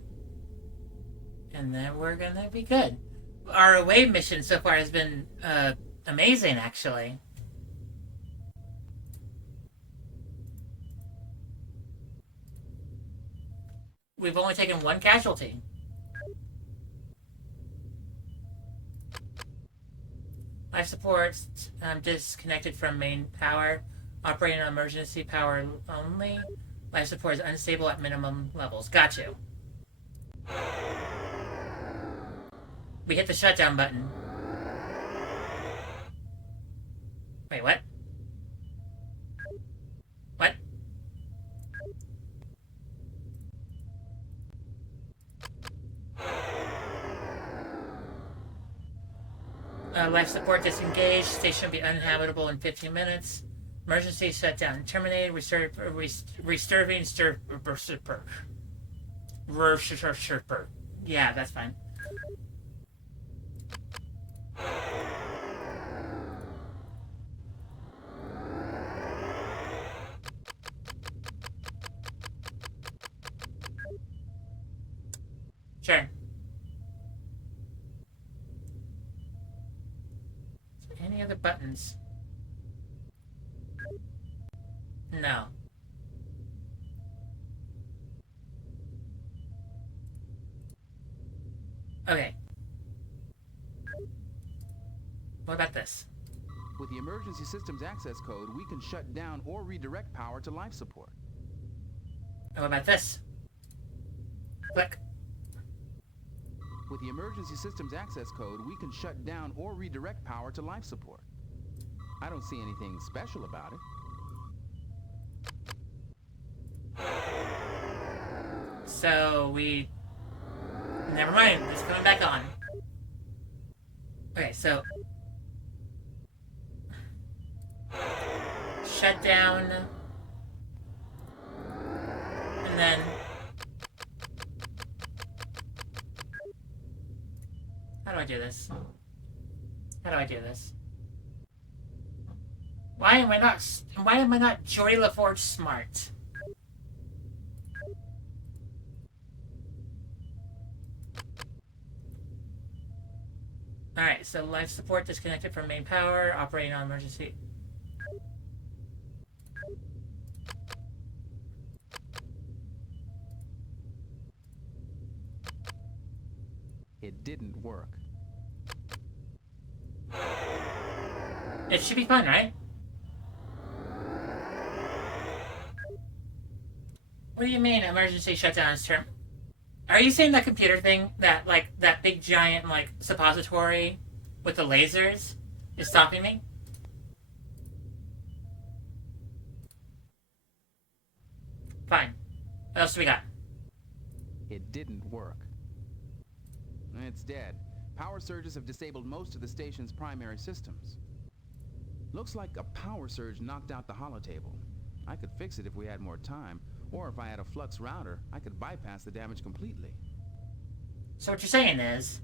And then we're gonna be good. Our away mission so far has been, amazing, actually. We've only taken one casualty. Life support disconnected from main power. Operating on emergency power only. Life support is unstable at minimum levels. Got you. We hit the shutdown button. Wait, what? What? Life support disengaged. Station will be uninhabitable in 15 minutes. Emergency shutdown. Terminated. Restoring Yeah, that's fine. Sure. Any other buttons? No. Okay. What about this? With the emergency systems access code, we can shut down or redirect power to life support. And what about this? Click. With the emergency systems access code, we can shut down or redirect power to life support. I don't see anything special about it. So we... Never mind, it's coming back on. Okay, so... Shut down. And then... How do I do this? How do I do this? Why am I not Geordie LaForge smart? Alright, so life support disconnected from main power, operating on emergency. It didn't work. It should be fun, right? What do you mean emergency shutdown is term? Are you saying that computer thing, that that big giant suppository with the lasers is stopping me? Fine. What else do we got? It didn't work. It's dead. Power surges have disabled most of the station's primary systems. Looks like a power surge knocked out the holotable. I could fix it if we had more time, or if I had a flux router, I could bypass the damage completely. So what you're saying is,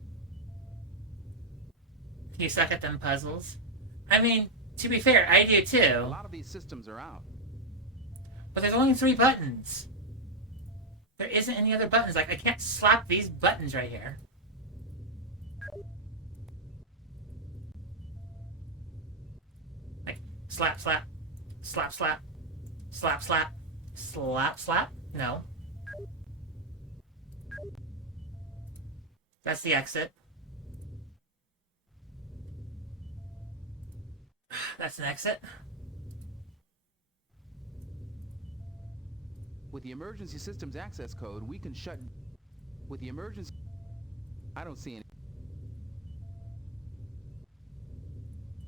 you suck at them puzzles? I mean, to be fair, I do too. A lot of these systems are out. But there's only 3 buttons. There isn't any other buttons. Like, I can't slap these buttons right here. Like, slap, slap, slap, slap, slap, slap, slap, slap. No. That's the exit. That's an exit. With the emergency systems access code, we can shut... With the emergency... I don't see any...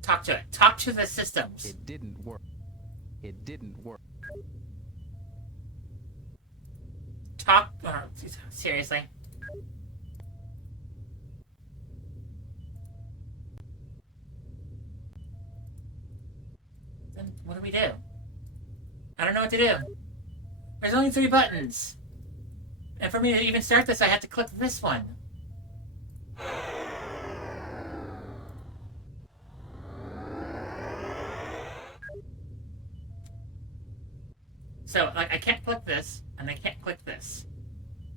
Talk to it. Talk to the systems. It didn't work. It didn't work. Talk... seriously? Then what do we do? I don't know what to do. There's only 3 buttons. And for me to even start this, I have to click this one. So, I can't click this, and I can't click this.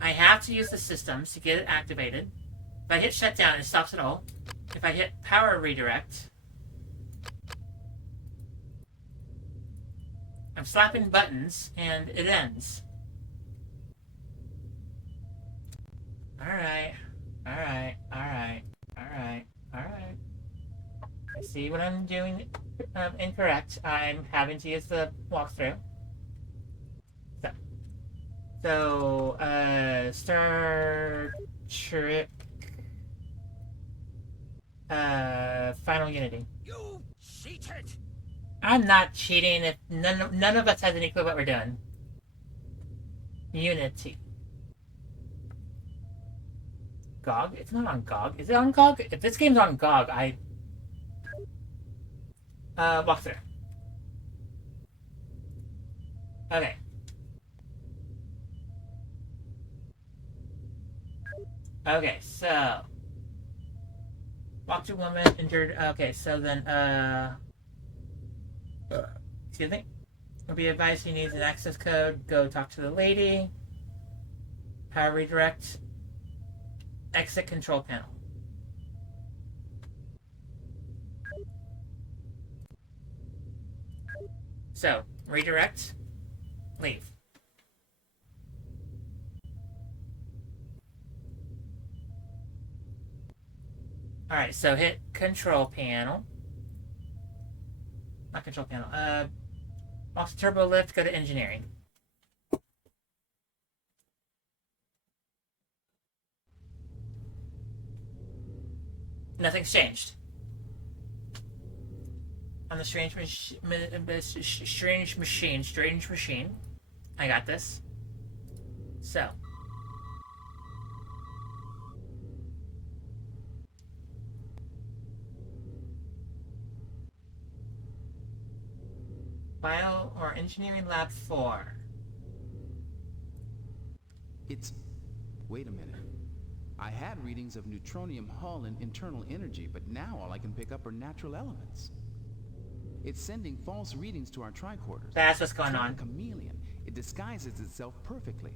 I have to use the systems to get it activated. If I hit shutdown, it stops it all. If I hit power redirect... I'm slapping buttons, and it ends. Alright. Alright. Alright. Alright. Alright. I see what I'm doing incorrect. I'm having to use the walkthrough. So, Star Trek... Final Unity. You cheated! I'm not cheating if none of us has any clue what we're doing. Unity. GOG? It's not on GOG. Is it on GOG? If this game's on GOG, walkthrough. Okay. Okay, so walk to woman injured. Okay, so then excuse me. Will be advised he needs an access code. Go talk to the lady. Power redirect. Exit control panel. So redirect. Leave. Alright, so hit control panel. Not control panel. Off turbo lift, go to engineering. Nothing's changed. On the strange machine. I got this. So. Bio or Engineering Lab 4. It's... Wait a minute. I had readings of neutronium hull and internal energy, but now all I can pick up are natural elements. It's sending false readings to our tricorders. That's what's going it's like on. A chameleon. It disguises itself perfectly.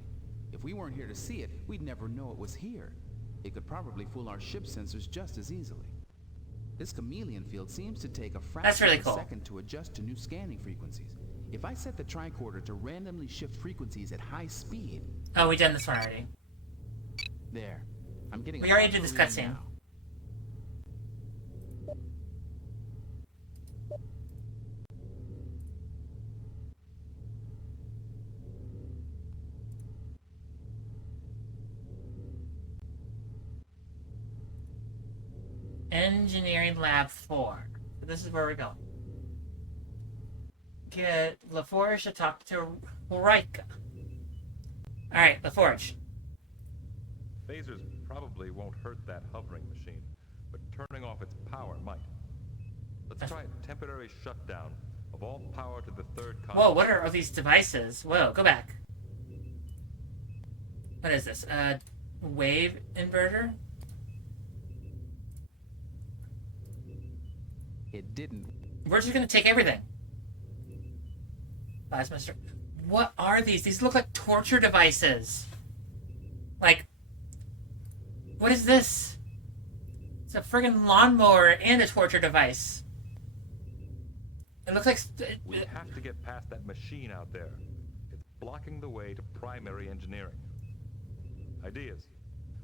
If we weren't here to see it, we'd never know it was here. It could probably fool our ship sensors just as easily. This chameleon field seems to take a fraction of a second to adjust to new scanning frequencies. If I set the tricorder to randomly shift frequencies at high speed... Oh, we done this one already. There. I'm getting we already did this cutscene. Now. Engineering Lab 4. So this is where we're going. Get LaForge to talk to Rika. Alright, LaForge. Phasers probably won't hurt that hovering machine, but turning off its power might. Let's try a temporary shutdown of all power to the third conduit. Whoa, what are all these devices? Whoa, go back. What is this? Wave inverter? It didn't. We're just gonna take everything. Plasma. What are these? These look like torture devices. Like, what is this? It's a friggin' lawnmower and a torture device. It looks like... We have to get past that machine out there. It's blocking the way to primary engineering. Ideas?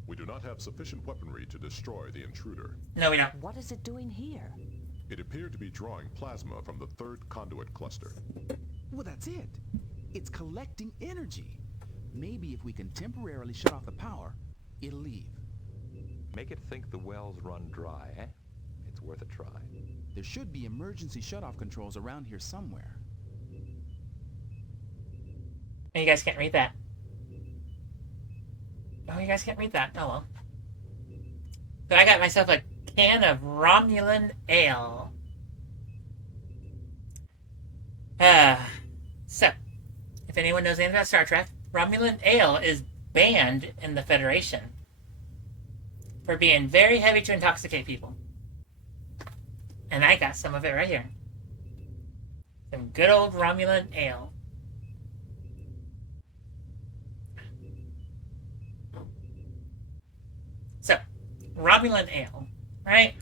We do not have sufficient weaponry to destroy the intruder. No, we don't. What is it doing here? It appeared to be drawing plasma from the third conduit cluster. Well, that's it. It's collecting energy. Maybe if we can temporarily shut off the power, it'll leave. Make it think the wells run dry, eh? It's worth a try. There should be emergency shutoff controls around here somewhere. Oh, you guys can't read that. Oh, you guys can't read that. Oh, well. So I got myself a can of Romulan ale. So, if anyone knows anything about Star Trek, Romulan ale is banned in the Federation for being very heavy to intoxicate people. And I got some of it right here. Some good old Romulan ale. So, Romulan ale, right?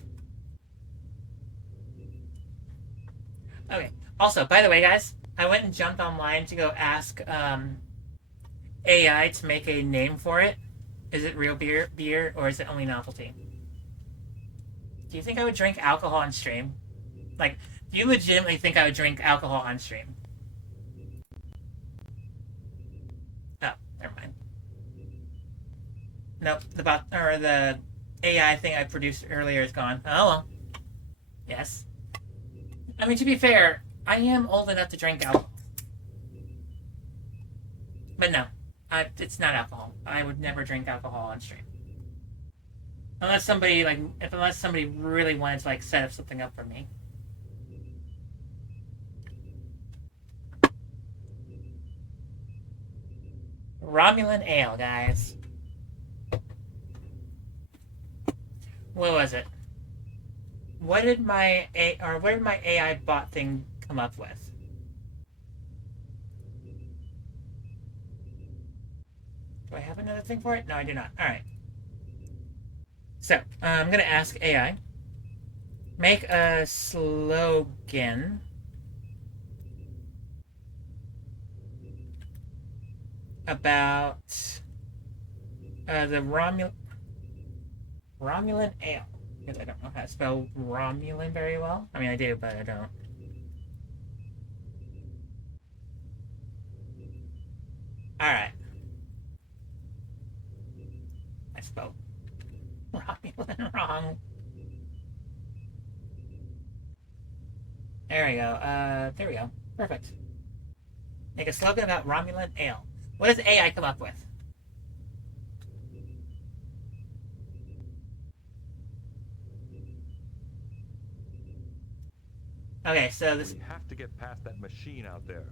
Okay. Also, by the way, guys, I went and jumped online to go ask AI to make a name for it. Is it real beer, or is it only novelty? Do you think I would drink alcohol on stream? Like, do you legitimately think I would drink alcohol on stream? Oh, never mind. Nope, the AI thing I produced earlier is gone. Oh well. Yes. I mean, to be fair, I am old enough to drink alcohol. But no, it's not alcohol. I would never drink alcohol on stream. Unless somebody really wanted to like set something up for me. Romulan ale, guys. What was it? What did my AI bot thing come up with? Do I have another thing for it? No, I do not. Alright. So, I'm going to ask AI. Make a slogan about the Romulan ale. Because I don't know how to spell Romulan very well. I mean, I do, but I don't. Alright. I spelled Romulan wrong. There we go. There we go. Perfect. Make a slogan about Romulan ale. What does AI come up with? Okay, so this... We have to get past that machine out there.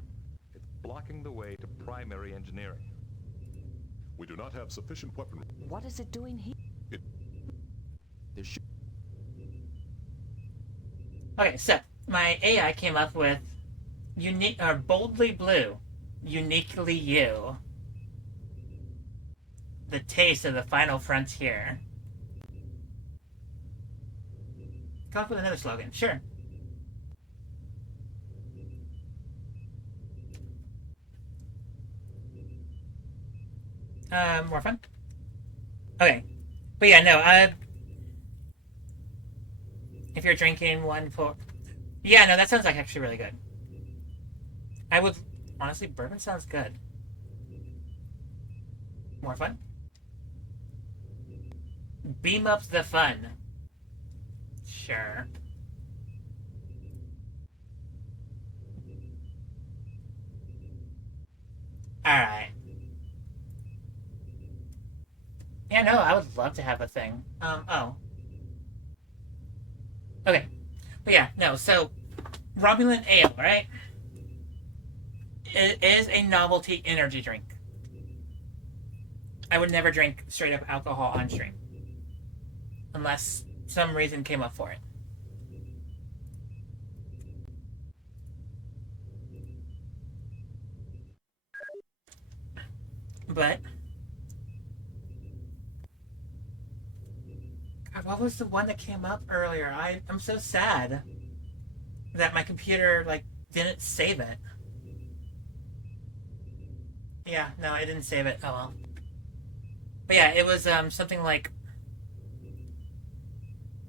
It's blocking the way to primary engineering. We do not have sufficient weaponry. What is it doing here? Okay, so my AI came up with unique or boldly blue, uniquely you. The taste of the final frontier. Come up with another slogan, sure. More fun? Okay. But yeah, no, if you're drinking one for... Yeah, no, that sounds like actually really good. I would... Honestly, bourbon sounds good. More fun? Beam up the fun. Sure. Alright. Yeah, no, I would love to have a thing. Oh. Okay. But yeah, no, so Romulan Ale, right? It is a novelty energy drink. I would never drink straight up alcohol on stream. Unless some reason came up for it. But God, what was the one that came up earlier? I'm so sad that my computer like didn't save it. Yeah, no, I didn't save it. Oh well. But yeah, it was something like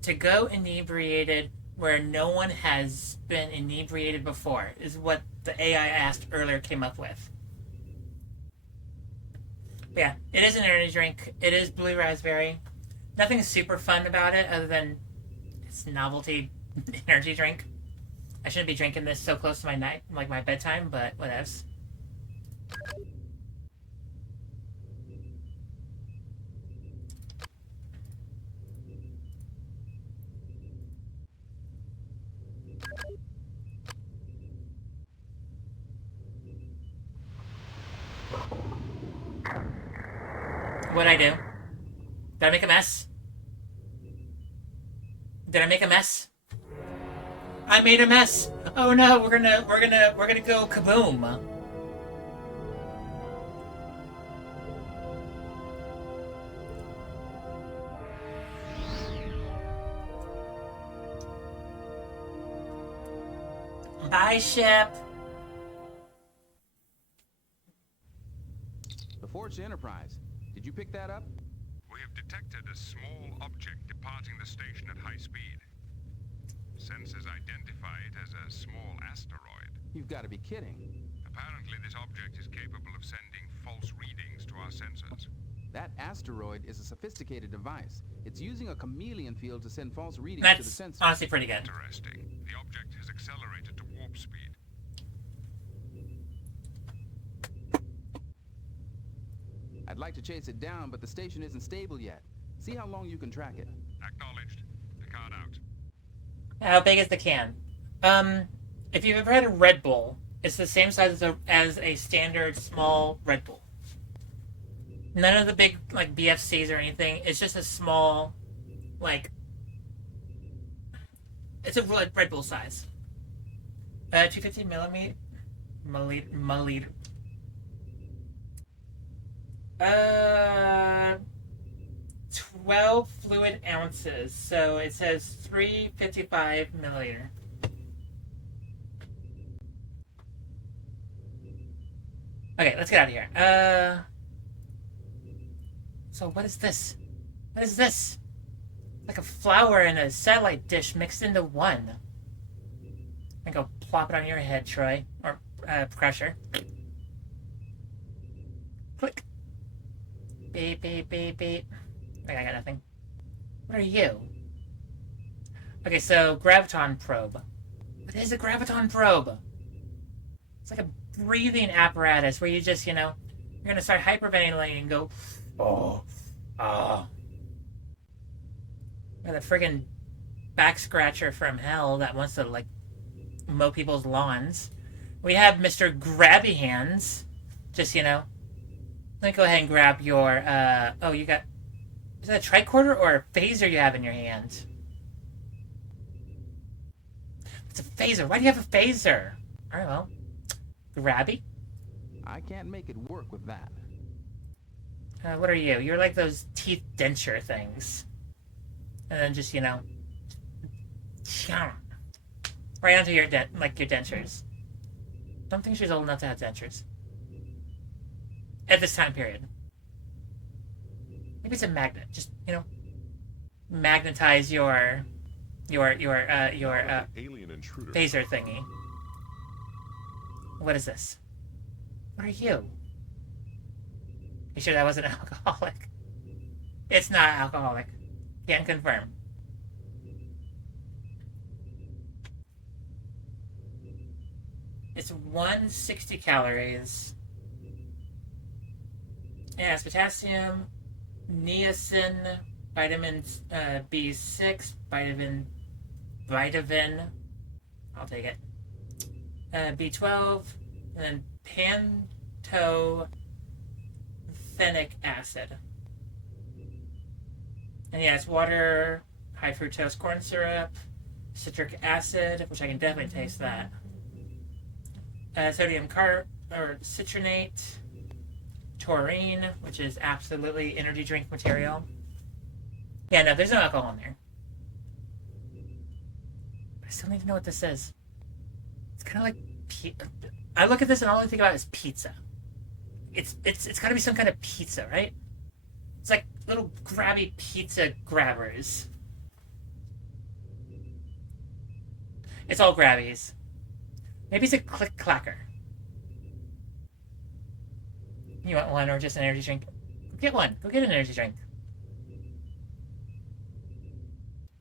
to go inebriated where no one has been inebriated before is what the AI asked earlier came up with. But yeah, it is an energy drink. It is blue raspberry. Nothing super fun about it other than it's novelty energy drink. I shouldn't be drinking this so close to my night, like my bedtime, but whatevs. What'd I do? Did I make a mess? Did I make a mess? I made a mess. Oh no, we're gonna go kaboom. Bye, ship. The Forge Enterprise. Did you pick that up? We have detected a small object departing the station at high speed. Sensors identify it as a small asteroid. You've got to be kidding. Apparently, this object is capable of sending false readings to our sensors. That asteroid is a sophisticated device. It's using a chameleon field to send false readings to the That's sensors. honestly pretty good. Interesting. The object has accelerated to warp speed. I'd like to chase it down, but the station isn't stable yet. See how long you can track it. Acknowledged. Picard out. How big is the can? If you've ever had a Red Bull, it's the same size as a standard small Red Bull. None of the big, like, BFCs or anything. It's just a small, like... It's a Red Bull size. 250 milliliter. 12 fluid ounces. So it says 355 milliliter. Okay, let's get out of here. So what is this? What is this? Like a flower and a satellite dish mixed into one. I go plop it on your head, Troy. Or, Crusher. Click. Beep, beep, beep, beep. Okay, I got nothing. What are you? Okay, so graviton probe. What is a graviton probe? It's like a breathing apparatus where you just, you know, you're gonna start hyperventilating and go, oh, oh. Or the friggin' back scratcher from hell that wants to, like, mow people's lawns. We have Mr. Grabby Hands. Just, you know. Let me go ahead and grab your, oh, you got... Is that a tricorder or a phaser you have in your hand? It's a phaser. Why do you have a phaser? Alright, well. Grabby? I can't make it work with that. What are you? You're like those teeth denture things. And then just, you know... Right onto your, your dentures. Don't think she's old enough to have dentures. At this time period. Maybe it's a magnet. Just, you know, magnetize your alien intruder phaser thingy. What is this? What are you? You sure that wasn't alcoholic? It's not alcoholic. Can confirm. It's 160 calories. Yeah, it's potassium, niacin, vitamin B6, vitamin. I'll take it. B12, and then pantothenic acid. And yeah, it's water, high fructose corn syrup, citric acid, which I can definitely taste that. Sodium citronate, taurine, which is absolutely energy drink material. Yeah, no, there's no alcohol in there. I still need to know what this is. It's kind of like I look at this and all I think about is pizza. It's got to be some kind of pizza, right? It's like little grabby pizza grabbers. It's all grabbies. Maybe it's a click clacker. You want one or just an energy drink? Go get one. Go get an energy drink.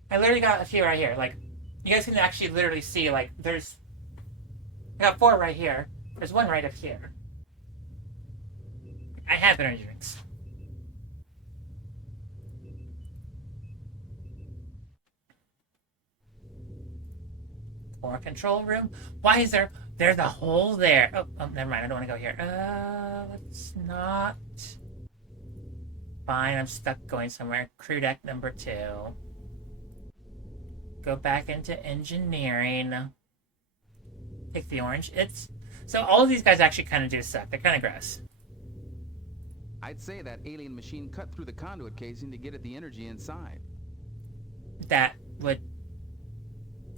I literally got a few right here. Like, you guys can actually literally see, like, there's... I got 4 right here. There's 1 right up here. I have energy drinks. Core control room? Why is there's a hole there? Oh, never mind. I don't want to go here. Let's not. Fine, I'm stuck going somewhere. Crew deck number 2. Go back into engineering. Take the orange. So all of these guys actually kind of do suck. They're kind of gross. I'd say that alien machine cut through the conduit casing to get at the energy inside. That would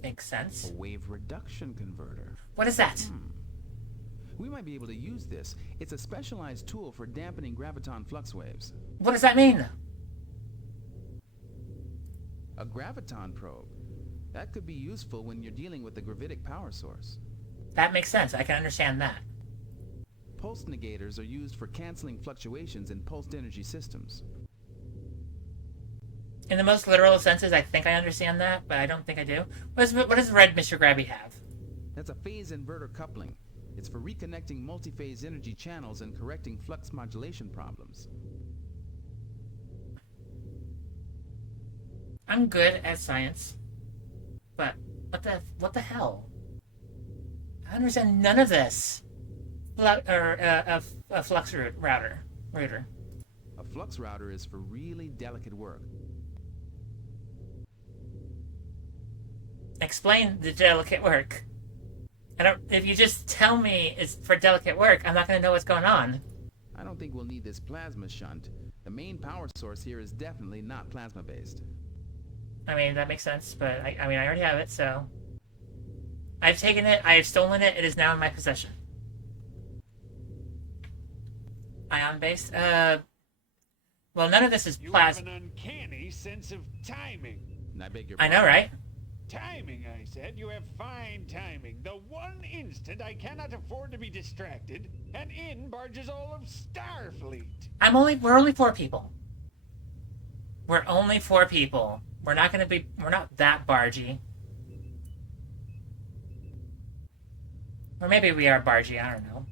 make sense. A wave reduction converter. What is that? We might be able to use this. It's a specialized tool for dampening graviton flux waves. What does that mean? A graviton probe. That could be useful when you're dealing with the gravitic power source. That makes sense. I can understand that. Pulse negators are used for canceling fluctuations in pulsed energy systems. In the most literal senses, I think I understand that, but I don't think I do. What does red Mr. Grabby have? That's a phase inverter coupling. It's for reconnecting multi-phase energy channels and correcting flux modulation problems. I'm good at science, but what the hell? I understand none of this. A flux router. flux router is for really delicate work. Explain the delicate work. If you just tell me it's for delicate work, I'm not going to know what's going on. I don't think we'll need this plasma shunt. The main power source here is definitely not plasma-based. I mean, that makes sense, but I already have it, so... I've taken it, I have stolen it, it is now in my possession. Ion-based? Well, none of this is plasma. You have an uncanny sense of timing. I beg your pardon? I know, right? Timing, I said. You have fine timing. The one instant I cannot afford to be distracted, and in barges all of Starfleet. We're only 4 people. We're only 4 people. We're not that bargy. Or maybe we are bargy, I don't know.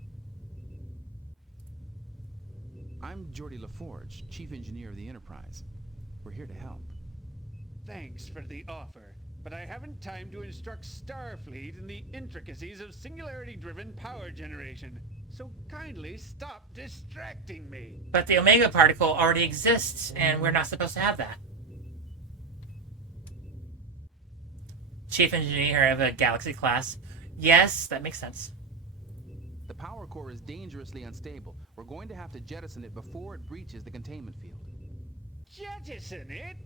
I'm Geordie LaForge, Chief Engineer of the Enterprise. We're here to help. Thanks for the offer, but I haven't time to instruct Starfleet in the intricacies of singularity-driven power generation. So kindly stop distracting me. But the Omega particle already exists, and we're not supposed to have that. Chief Engineer of a Galaxy class. Yes, that makes sense. The power core is dangerously unstable. We're going to have to jettison it before it breaches the containment field. Jettison it?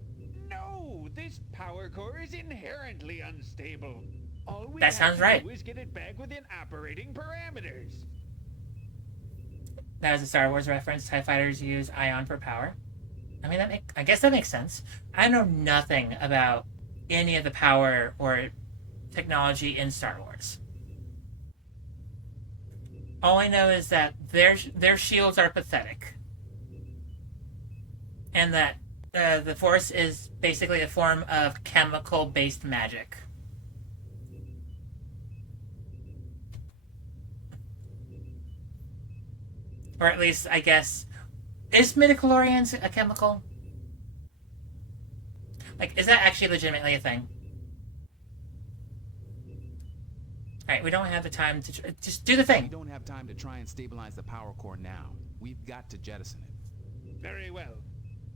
No, this power core is inherently unstable. All we That sounds have to right. do is get it back within operating parameters. That was a Star Wars reference. TIE fighters use ion for power. I mean, I guess that makes sense. I know nothing about any of the power or technology in Star Wars. All I know is that their shields are pathetic. And that the Force is basically a form of chemical-based magic. Or at least, I guess... Is midichlorians a chemical? Like, is that actually legitimately a thing? Alright, we don't have the time to... Just do the thing. We don't have time to try and stabilize the power core now. We've got to jettison it. Very well.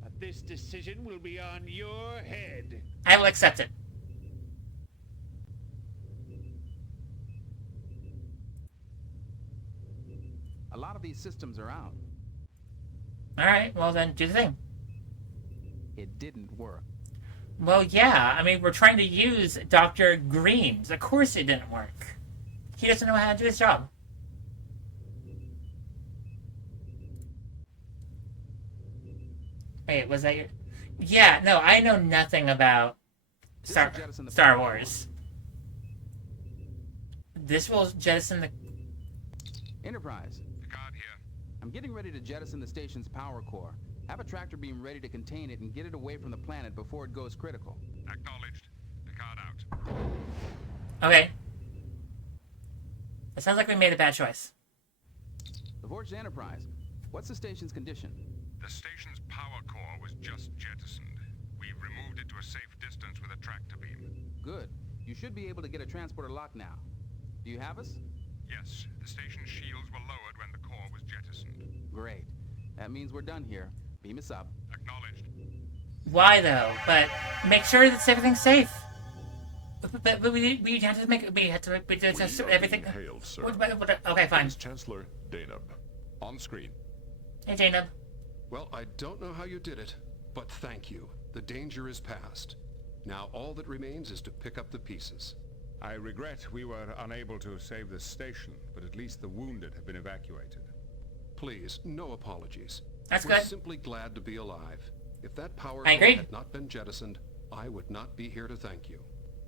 But this decision will be on your head. I will accept it. A lot of these systems are out. Alright, well then, do the thing. It didn't work. Well, yeah. I mean, we're trying to use Dr. Green's. Of course it didn't work. He doesn't know how to do his job. Wait, was that your... Yeah, no, I know nothing about Star Wars. This will jettison the... Enterprise. Picard here. I'm getting ready to jettison the station's power core. Have a tractor beam ready to contain it and get it away from the planet before it goes critical. Acknowledged. Picard out. Okay. It sounds like we made a bad choice. The Forged Enterprise. What's the station's condition? The station's power core was just jettisoned. We've removed it to a safe distance with a tractor beam. Good. You should be able to get a transporter lock now. Do you have us? Yes, the station's shields were lowered when the core was jettisoned. Great. That means we're done here. Beam us up. Acknowledged. Why though? But make sure that everything's safe. But we have to make everything. Hailed, sir. Okay, fine. It's Chancellor Danub. On screen. Hey, Janub. Well, I don't know how you did it, but thank you. The danger is past. Now all that remains is to pick up the pieces. I regret we were unable to save the station, but at least the wounded have been evacuated. Please, no apologies. That's We're good. simply glad to be alive. If that power I core agree. had not been jettisoned, I would not be here to thank you.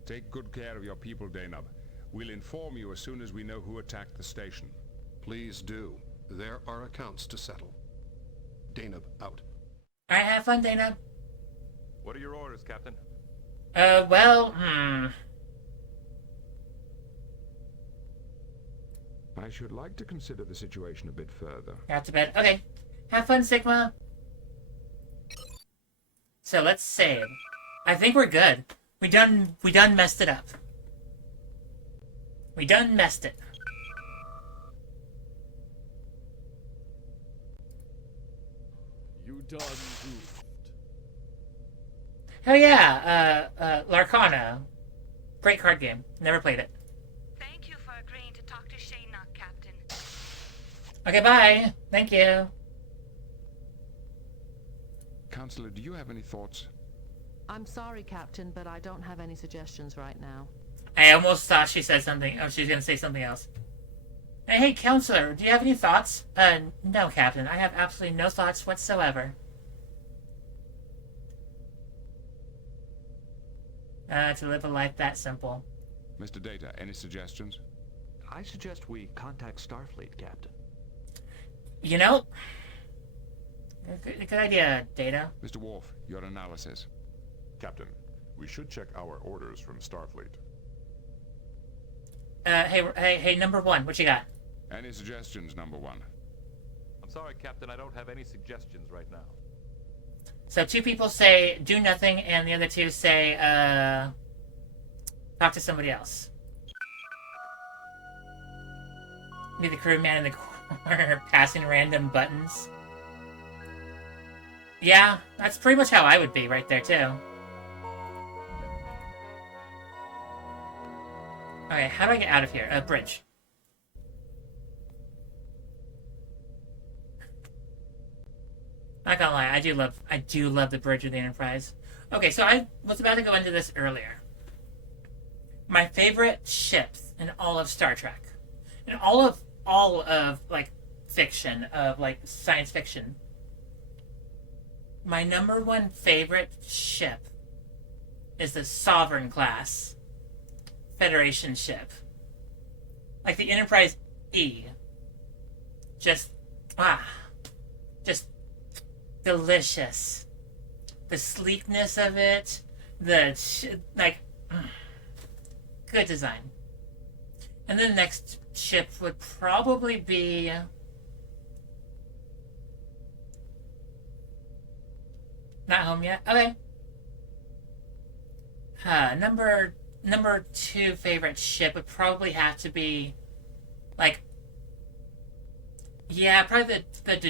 Take good care of your people, Danub. We'll inform you as soon as we know who attacked the station. Please do. There are accounts to settle. Danub out. Alright, have fun, Dana. What are your orders, Captain? I should like to consider the situation a bit further. Got to bed. Okay. Have fun, Sigma. So let's save. I think we're good. We done messed it up. We done messed it. You done good. Hell yeah, Larcana. Great card game. Never played it. Thank you for agreeing to talk to Shaynok, Captain. Okay, bye. Thank you. Counselor, do you have any thoughts? I'm sorry, Captain, but I don't have any suggestions right now. I almost thought she said something. Oh, she's gonna say something else. Hey, Counselor, do you have any thoughts? No, Captain. I have absolutely no thoughts whatsoever. To live a life that simple. Mr. Data, any suggestions? I suggest we contact Starfleet, Captain. You know, good idea, Data. Mr. Worf, your analysis. Captain, we should check our orders from Starfleet. Hey, number one, what you got? Any suggestions, number one? I'm sorry, Captain, I don't have any suggestions right now. So 2 people say do nothing, and the other 2 say talk to somebody else. Be the crewman in the corner passing random buttons. Yeah, that's pretty much how I would be right there too. Okay, how do I get out of here? Bridge. Not gonna lie, I do love the bridge of the Enterprise. Okay, so I was about to go into this earlier. My favorite ships in all of Star Trek, in all of like fiction, of like science fiction. My number one favorite ship is the Sovereign class Federation ship. Like the Enterprise E. Just delicious. The sleekness of it, good design. And then the next ship would probably be not home yet. Okay. Number 2 favorite ship would probably have to be probably the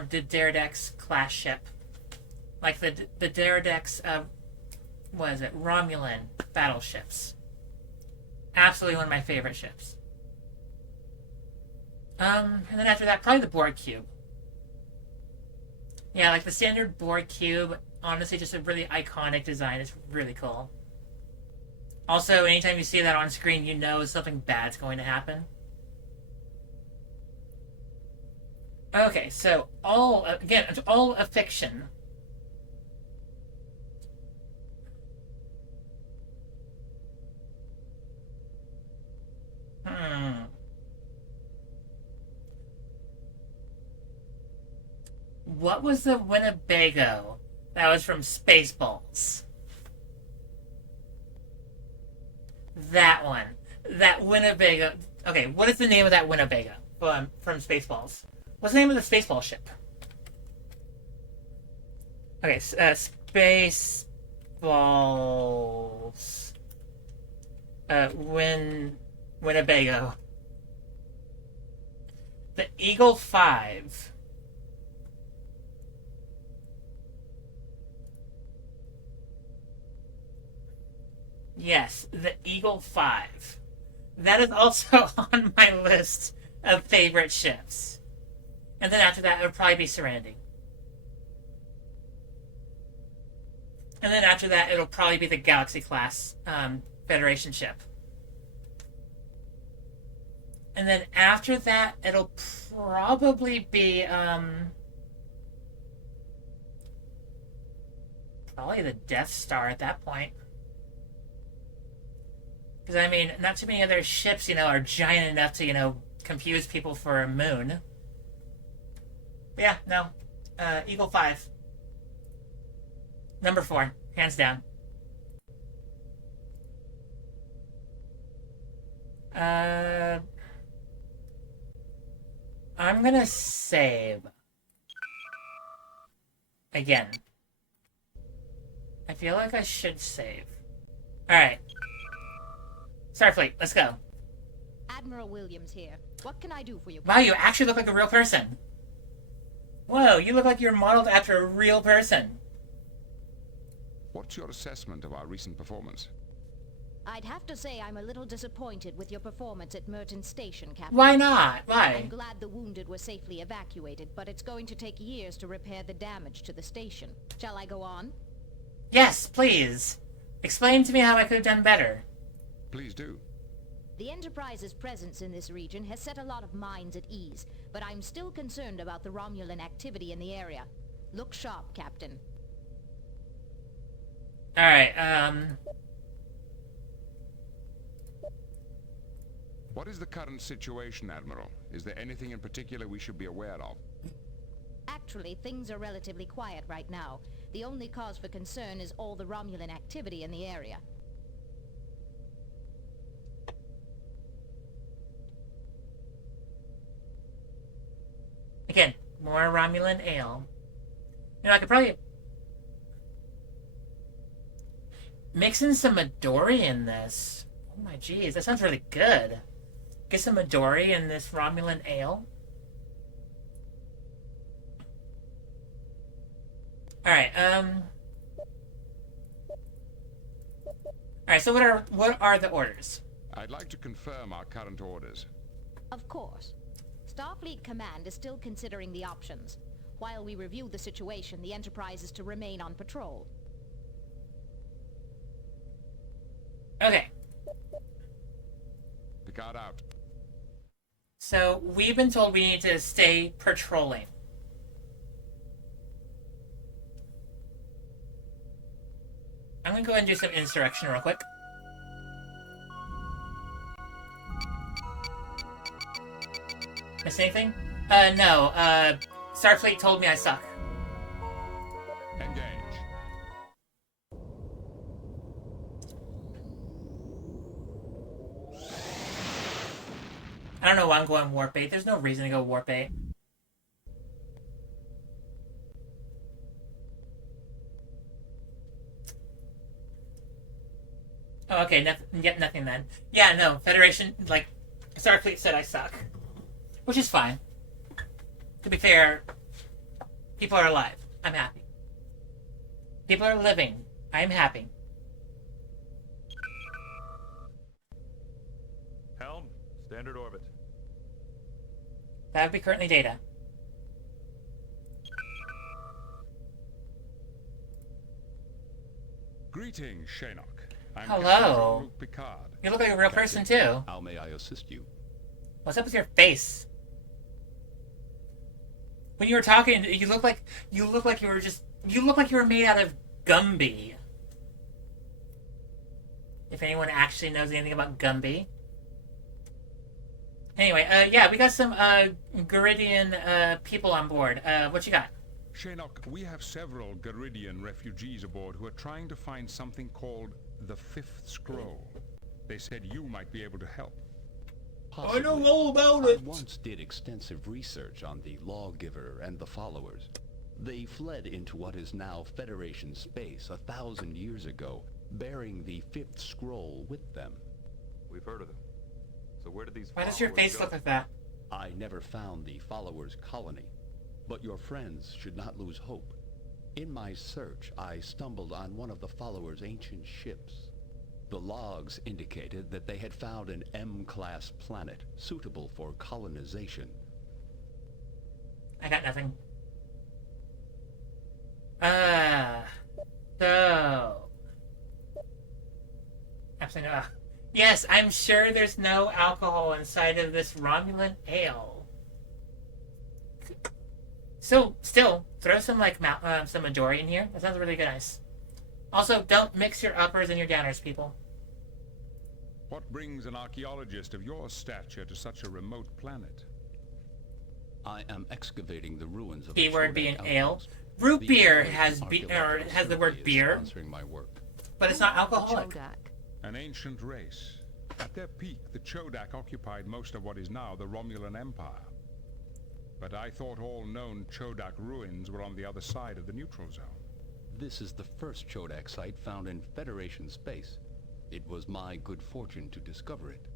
Dideridex class ship. Like the Dideridex Romulan battleships. Absolutely one of my favorite ships. And then after that, probably the Borg cube. Yeah, like the standard Borg cube, honestly just a really iconic design. It's really cool. Also, anytime you see that on screen, you know something bad's going to happen. Okay, so it's all a fiction. What was the Winnebago that was from Spaceballs? That one. That Winnebago. Okay, what is the name of that Winnebago from Spaceballs? What's the name of the Spaceball ship? Okay, Spaceballs. Winnebago. The Eagle 5. Yes, the Eagle 5. That is also on my list of favorite ships. And then after that, it would probably be Serenity. And then after that, it'll probably be the Galaxy class Federation ship. And then after that, it'll probably be probably the Death Star at that point. Because, I mean, not too many other ships, are giant enough to, confuse people for a moon. But yeah, no. Eagle 5. Number 4. Hands down. I'm gonna save. Again. I feel like I should save. Alright. Starfleet, let's go. Admiral Williams here. What can I do for you? Wow, you actually look like a real person. Whoa, you look like you're modeled after a real person. What's your assessment of our recent performance? I'd have to say I'm a little disappointed with your performance at Merton Station, Captain. Why not? Why? I'm glad the wounded were safely evacuated, but it's going to take years to repair the damage to the station. Shall I go on? Yes, please. Explain to me how I could have done better. Please do. The Enterprise's presence in this region has set a lot of minds at ease, but I'm still concerned about the Romulan activity in the area. Look sharp, Captain. Alright, What is the current situation, Admiral? Is there anything in particular we should be aware of? Actually, things are relatively quiet right now. The only cause for concern is all the Romulan activity in the area. Again, more Romulan ale. You know, I could probably mix in some Midori in this. Oh my jeez, that sounds really good. Get some Midori in this Romulan ale. Alright, Alright, so what are the orders? I'd like to confirm our current orders. Of course. Starfleet Command is still considering the options. While we review the situation, the Enterprise is to remain on patrol. Okay. Picard out. So, we've been told we need to stay patrolling. I'm gonna go ahead and do some insurrection real quick. Miss anything? No. Starfleet told me I suck. Engage. I don't know why I'm going warp 8. There's no reason to go warp 8. Oh, okay. Nothing then. Yeah, no. Federation, like, Starfleet said I suck. Which is fine. To be fair, people are alive. I'm happy. People are living. I'm happy. Helm, standard orbit. That would be currently data. Greetings, Shanok. I'm Hello. Captain Jean-Luc Picard. You look like a real person, too. How may I assist you? What's up with your face? When you were talking, you look like you were made out of Gumby. If anyone actually knows anything about Gumby. Anyway, yeah, we got some Garidian people on board. What you got? Shanok, we have several Garidian refugees aboard who are trying to find something called the Fifth Scroll. They said you might be able to help. Possibly. I know all about it. I once did extensive research on the Lawgiver and the Followers. They fled into what is now Federation space 1,000 years ago, bearing the Fifth Scroll with them. We've heard of them. So where did these Why does your face look like that? I never found the Followers' colony, but your friends should not lose hope. In my search, I stumbled on one of the Followers' ancient ships. The logs indicated that they had found an M-class planet suitable for colonization. I got nothing. So... Absolutely not. Yes, I'm sure there's no alcohol inside of this Romulan ale. So, still, throw some, like, some Midori in here. That sounds really good, nice. Also, don't mix your uppers and your downers, people. What brings an archaeologist of your stature to such a remote planet? I am excavating the ruins of Keyword being ale. Root beer has the word beer, sponsoring my work. but it's not alcoholic. An ancient race. At their peak, the Chodak occupied most of what is now the Romulan Empire. But I thought all known Chodak ruins were on the other side of the neutral zone. This is the first Chodak site found in Federation space. It was my good fortune to discover it.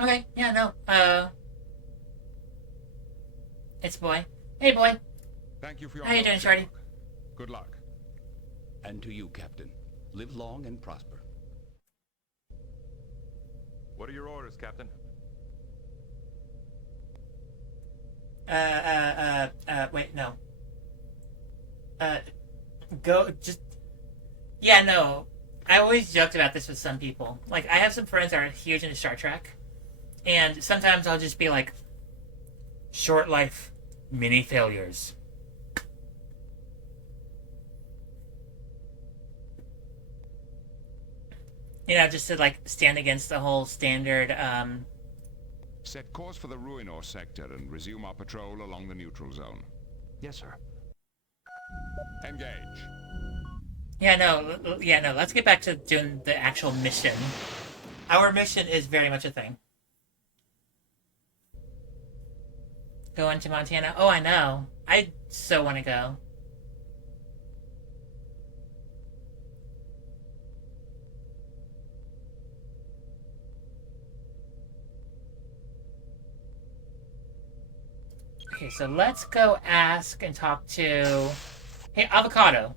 Okay, yeah, no, it's boy. Hey, boy. Thank you for your How you help, doing, Shorty? Sherlock. Good luck. And to you, Captain. Live long and prosper. What are your orders, Captain? Wait, no. Yeah, no. I always joked about this with some people. Like, I have some friends that are huge into Star Trek, and sometimes I'll just be like, short life, many failures. You know, just to, like, stand against the whole standard, Set course for the Ruinor sector and resume our patrol along the neutral zone. Yes, sir. Engage. Yeah, no, let's get back to doing the actual mission. Our mission is very much a thing. Going to Montana? Oh, I know. I so want to go. Okay, so let's go ask and talk to... Hey, Avocado.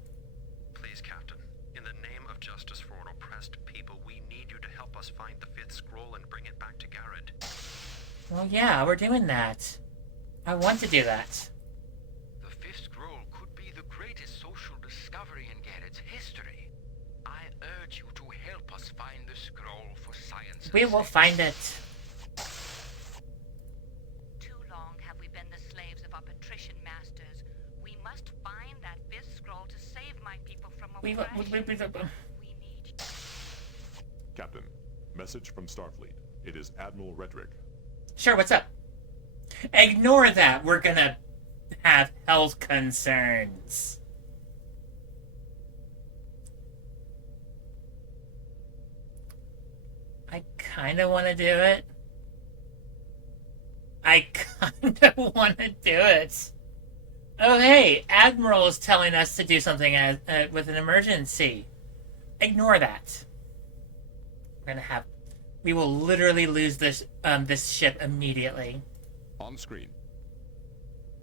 Please, Captain. In the name of justice for an oppressed people, we need you to help us find the fifth scroll and bring it back to Garrett. Well, yeah, we're doing that. I want to do that. The fifth scroll could be the greatest social discovery in Garrett's history. I urge you to help us find the scroll for science. We will find it. Too long have we been the slaves of our patrician masters. We must find that fifth scroll to save my people from oppression. Captain, message from Starfleet. It is Admiral Redrick. Sure, what's up? Ignore that. We're gonna have health concerns. I kind of want to do it. Oh, hey, Admiral is telling us to do something with an emergency. Ignore that. We will literally lose this ship immediately. On screen.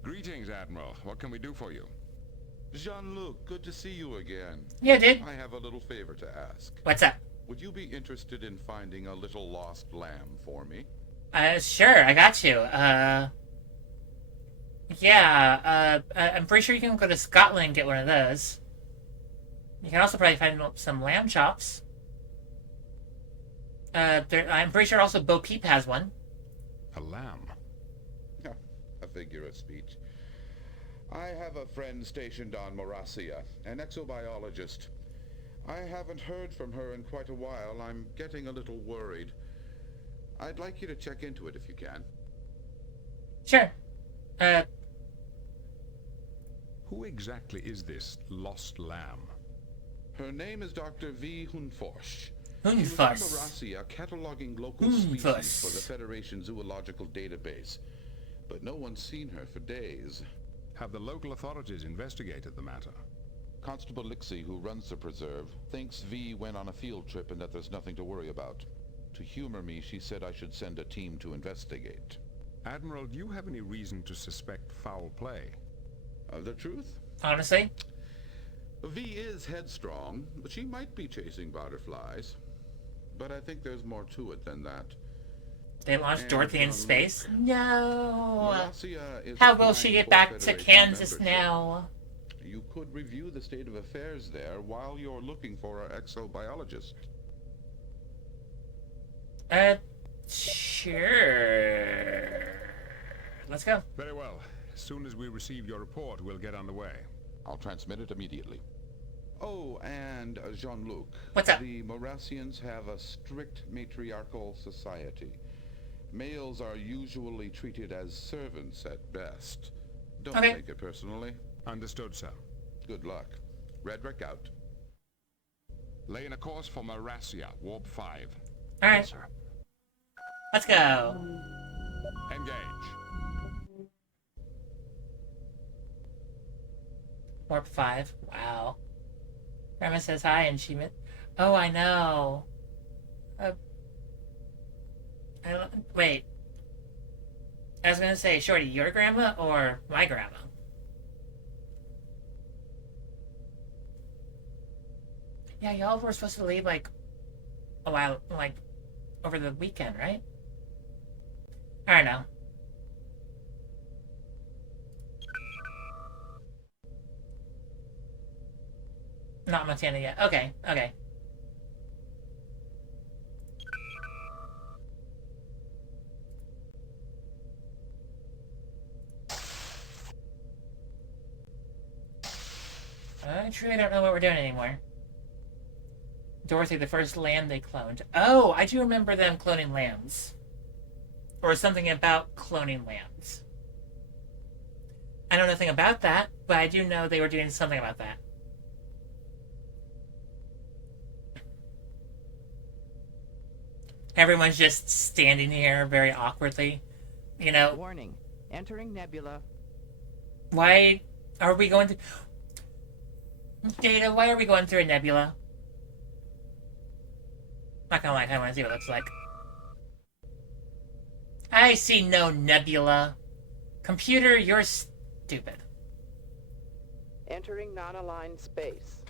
Greetings, Admiral. What can we do for you? Jean-Luc, good to see you again. Yeah, dude. I have a little favor to ask. What's up? Would you be interested in finding a little lost lamb for me? Sure, I got you. I'm pretty sure you can go to Scotland and get one of those. You can also probably find some lamb chops. I'm pretty sure also Bo Peep has one. A lamb? A figure of speech. I have a friend stationed on Morasia, an exobiologist. I haven't heard from her in quite a while. I'm getting a little worried. I'd like you to check into it if you can. Sure. Who exactly is this lost lamb? Her name is Dr. V. Hunforsch. Hunforsch. She was on Morasia cataloging local species for the Federation Zoological Database. But no one's seen her for days. Have the local authorities investigated the matter? Constable Lixie, who runs the preserve, thinks V went on a field trip and that there's nothing to worry about. To humor me, she said I should send a team to investigate. Admiral, do you have any reason to suspect foul play? The truth? Honestly? V is headstrong, but she might be chasing butterflies. But I think there's more to it than that. They launched Dorothy in space? No. Is How will she get back to Federation Kansas membership. now? You could review the state of affairs there while you're looking for our exobiologist. Sure. Let's go. Very well. As soon as we receive your report, we'll get underway. I'll transmit it immediately. Oh, and Jean-Luc. What's up? The Morassians have a strict matriarchal society. Males are usually treated as servants at best. Don't take it personally. Understood, sir. Good luck. Redrick out. Laying a course for Morasia, Warp 5. Alright. Yes, sir. Let's go. Engage. Warp 5. Wow. Grandma says hi and she meant... Oh, I know. Wait. I was gonna say, Shorty, your grandma or my grandma? Yeah, y'all were supposed to leave, like, a while, like, over the weekend, right? I don't know. Not Montana yet. Okay, okay. I truly don't know what we're doing anymore. Dorothy, the first lamb they cloned. Oh, I do remember them cloning lambs. Or something about cloning lambs. I know nothing about that, but I do know they were doing something about that. Everyone's just standing here very awkwardly. You know. Warning. Entering nebula. Why are we going to... Data, why are we going through a nebula? Not gonna lie, I want to see what it looks like. I see no nebula. Computer, you're stupid. Entering non-aligned space.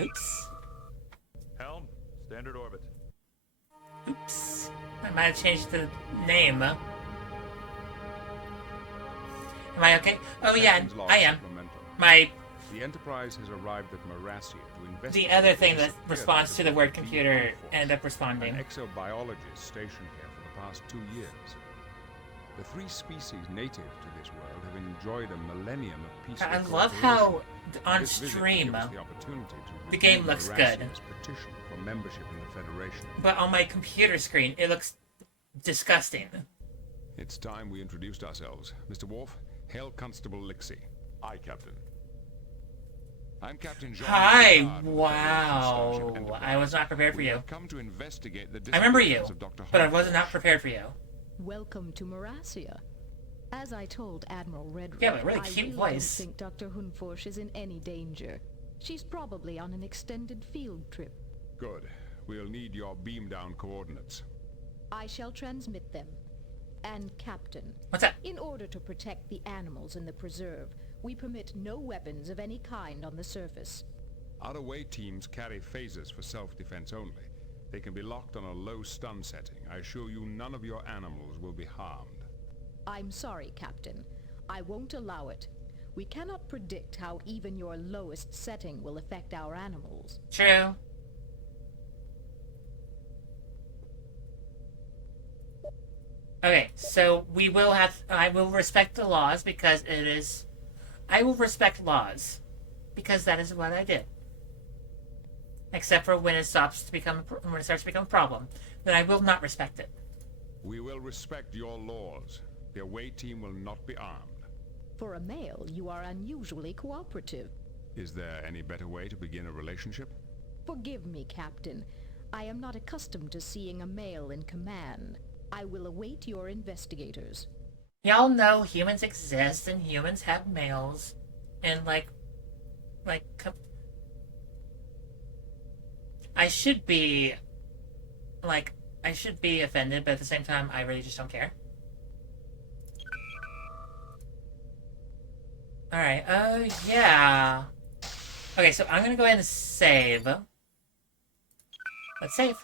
Oops. Helm, standard orbit. Oops. I might have changed the name. Am I okay? Oh yeah, I am. The Enterprise has arrived at Marasia to investigate the other thing that responds to the word computer ended up responding. An exobiologist stationed here for the past 2 years. The 3 species native to this world have enjoyed a millennium of peaceful I love how on this stream the game looks good. Petition for membership in the Federation. But on my computer screen, it looks disgusting. It's time we introduced ourselves. Mr. Worf, hail Constable Lixie. Aye, Captain. I'm Captain Jean. Hi! Wow. I was not prepared for you. Come to investigate the I remember you, of Dr. but I was not prepared for you. Welcome to Marasia. As I told Admiral Redruth, yeah, but really cute voice. I don't think Dr. Hunforsh is in any danger. She's probably on an extended field trip. Good. We'll need your beam-down coordinates. I shall transmit them. And Captain, what's that? In order to protect the animals in the preserve, we permit no weapons of any kind on the surface. Out-of-way teams carry phasers for self-defense only. They can be locked on a low stun setting. I assure you none of your animals will be harmed. I'm sorry, Captain. I won't allow it. We cannot predict how even your lowest setting will affect our animals. True. Okay, so we will have... I will respect the laws because it is... I will respect laws because that is what I did. Except for when it starts to become a problem, then I will not respect it. We will respect your laws. The away team will not be armed. For a male, you are unusually cooperative. Is there any better way to begin a relationship? Forgive me, Captain. I am not accustomed to seeing a male in command. I will await your investigators. Y'all know humans exist and humans have males. And I should be offended, but at the same time, I really just don't care. Alright, yeah. Okay, so I'm gonna go ahead and save. Let's save.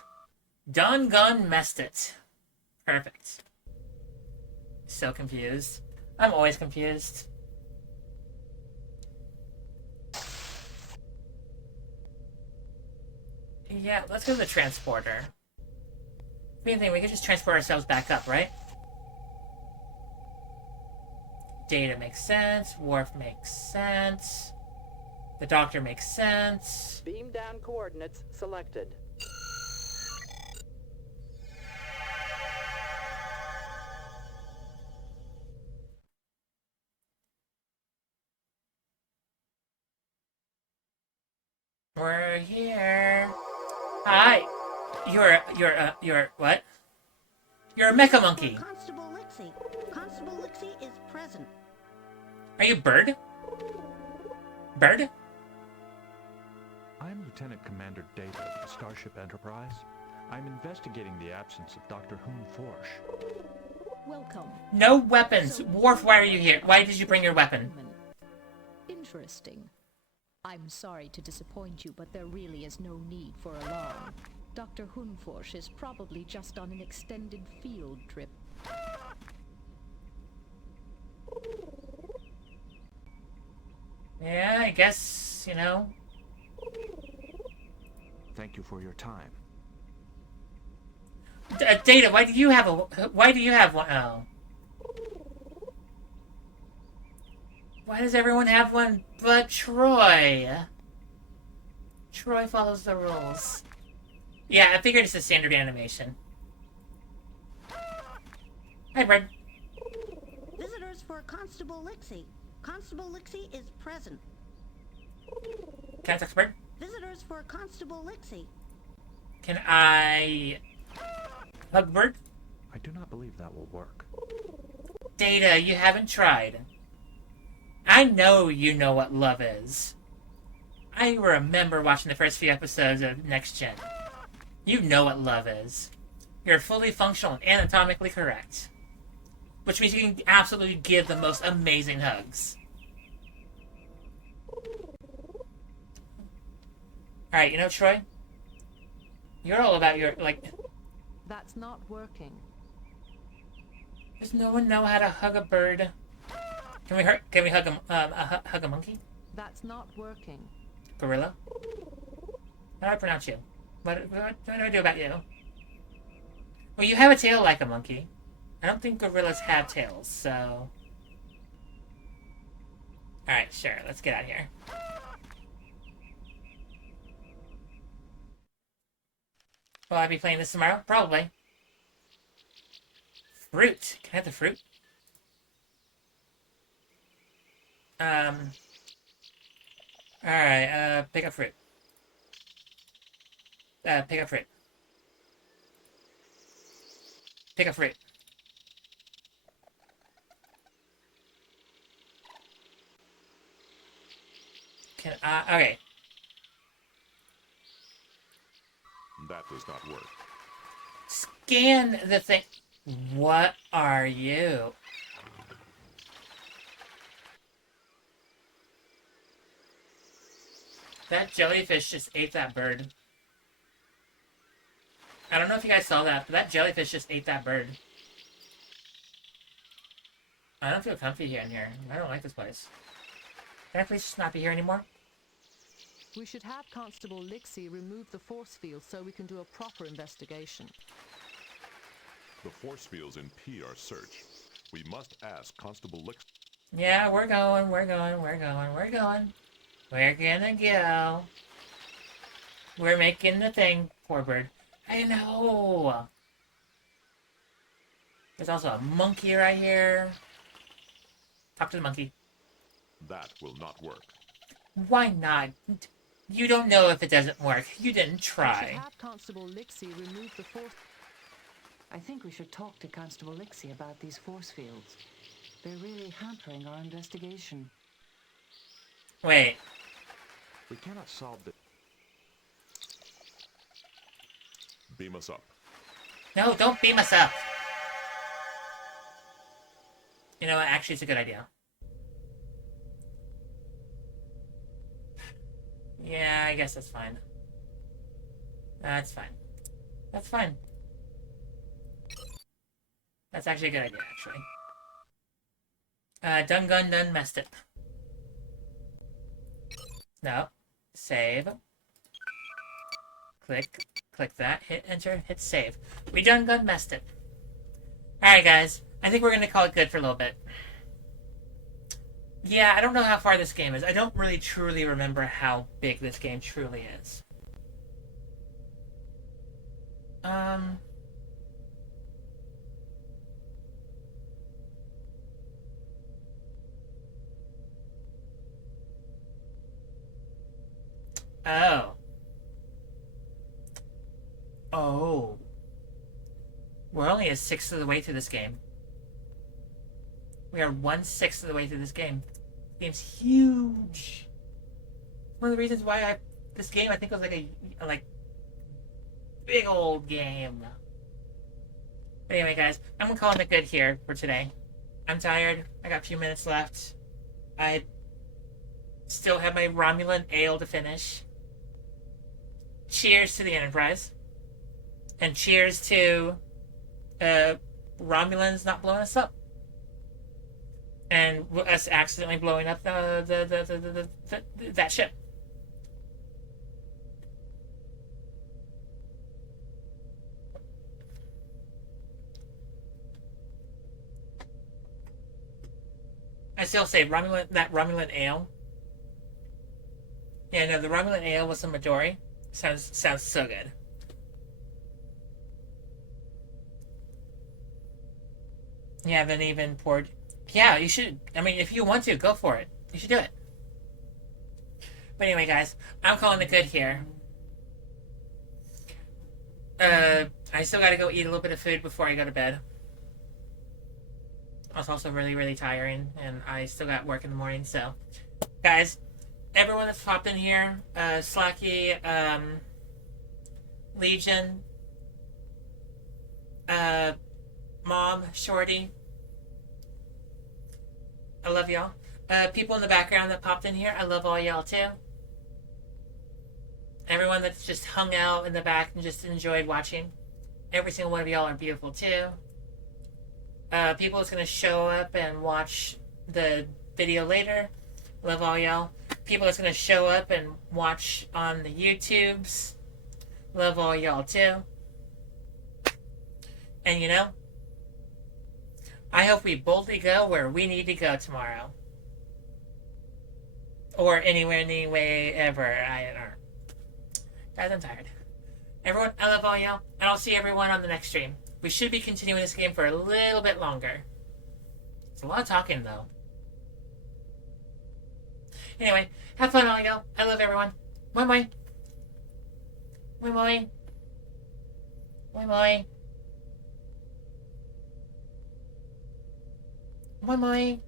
Done Gun Messed It. Perfect. So confused. I'm always confused. Yeah, let's go to the transporter. Main thing, we can just transport ourselves back up, right? Data makes sense. Worf makes sense. The Doctor makes sense. Beam down coordinates selected. We're here. Hi. You're what? You're a mecha monkey. Constable Lixie. Constable Lixie is present. Are you Bird? Bird? I'm Lieutenant Commander Data of the Starship Enterprise. I'm investigating the absence of Dr. Hunforsh. Welcome. No weapons. Worf, why are you here? Why did you bring your weapon? Interesting. I'm sorry to disappoint you, but there really is no need for alarm. Dr. Hunforsh is probably just on an extended field trip. Yeah, I guess, you know. Thank you for your time. Data, why do you have one? Oh. Why does everyone have one but Troy? Troy follows the rules. Yeah, I figured it's a standard animation. Hi, Brad. Visitors for Constable Lixie. Constable Lixie is present. Can I talk to Bird? Visitors for Constable Lixie. Can I hug Bird? I do not believe that will work. Data, you haven't tried. I know you know what love is. I remember watching the first few episodes of Next Gen. You know what love is. You're fully functional and anatomically correct. Which means you can absolutely give the most amazing hugs. Alright, you know, Troy? You're all about your, like... That's not working. Does no one know how to hug a bird? Can we hug hug a monkey? That's not working. Gorilla? How do I pronounce you? What do I do about you? Well, you have a tail like a monkey. I don't think gorillas have tails, so... Alright, sure. Let's get out of here. Will I be playing this tomorrow? Probably. Fruit. Can I have the fruit? Alright, pick up fruit. Pick up fruit. Pick up fruit. Can I... Okay. That does not work. Scan the thing. What are you? That jellyfish just ate that bird. I don't know if you guys saw that, but that jellyfish just ate that bird. I don't feel comfy here in here. I don't like this place. Can I please just not be here anymore? We should have Constable Lixie remove the force field so we can do a proper investigation. The force fields in P are search. We must ask Constable Lix. Yeah, we're going. We're gonna go. We're making the thing, poor bird. I know. There's also a monkey right here. Talk to the monkey. That will not work. Why not? You don't know if it doesn't work. You didn't We should try. have Constable Lixie remove the force... I think we should talk to Constable Lixie about these force fields. They're really hampering our investigation. Wait. We cannot solve the... Beam us up. No, don't beam us up. You know what? Actually, it's a good idea. Yeah, I guess that's fine. That's fine. That's fine. That's actually a good idea, actually. Done gun, done messed it. No. Save. Click that. Hit enter. Hit save. We done gun messed it. Alright, guys. I think we're gonna call it good for a little bit. Yeah, I don't know how far this game is. I don't really truly remember how big this game truly is. Oh. Oh. We're only a sixth of the way through this game. We are 1/6 of the way through this game. This game's huge. One of the reasons why this game I think was like a big old game. But anyway, guys, I'm gonna call it good here for today. I'm tired. I got a few minutes left. Still have my Romulan ale to finish. Cheers to the Enterprise. And cheers to Romulans not blowing us up. And us accidentally blowing up that ship. I still say that Romulan ale. Yeah, no, the Romulan ale with some Midori sounds so good. You haven't even poured. Yeah, you should. I mean, if you want to, go for it. You should do it. But anyway, guys, I'm calling it good here. I still gotta go eat a little bit of food before I go to bed. It's also really, really tiring, and I still got work in the morning, so. Guys, everyone that's popped in here, Slacky, Legion, Mom, Shorty, I love y'all. People in the background that popped in here, I love all y'all too. Everyone that's just hung out in the back and just enjoyed watching. Every single one of y'all are beautiful too. People that's going to show up and watch the video later, love all y'all. People that's going to show up and watch on the YouTubes, love all y'all too. And you know, I hope we boldly go where we need to go tomorrow. Or anywhere, anyway, ever. I don't know. Guys, I'm tired. Everyone, I love all y'all. And I'll see everyone on the next stream. We should be continuing this game for a little bit longer. It's a lot of talking, though. Anyway, have fun, all y'all. I love everyone. Moi moi. Moi moi. Moi moi. Moi moi.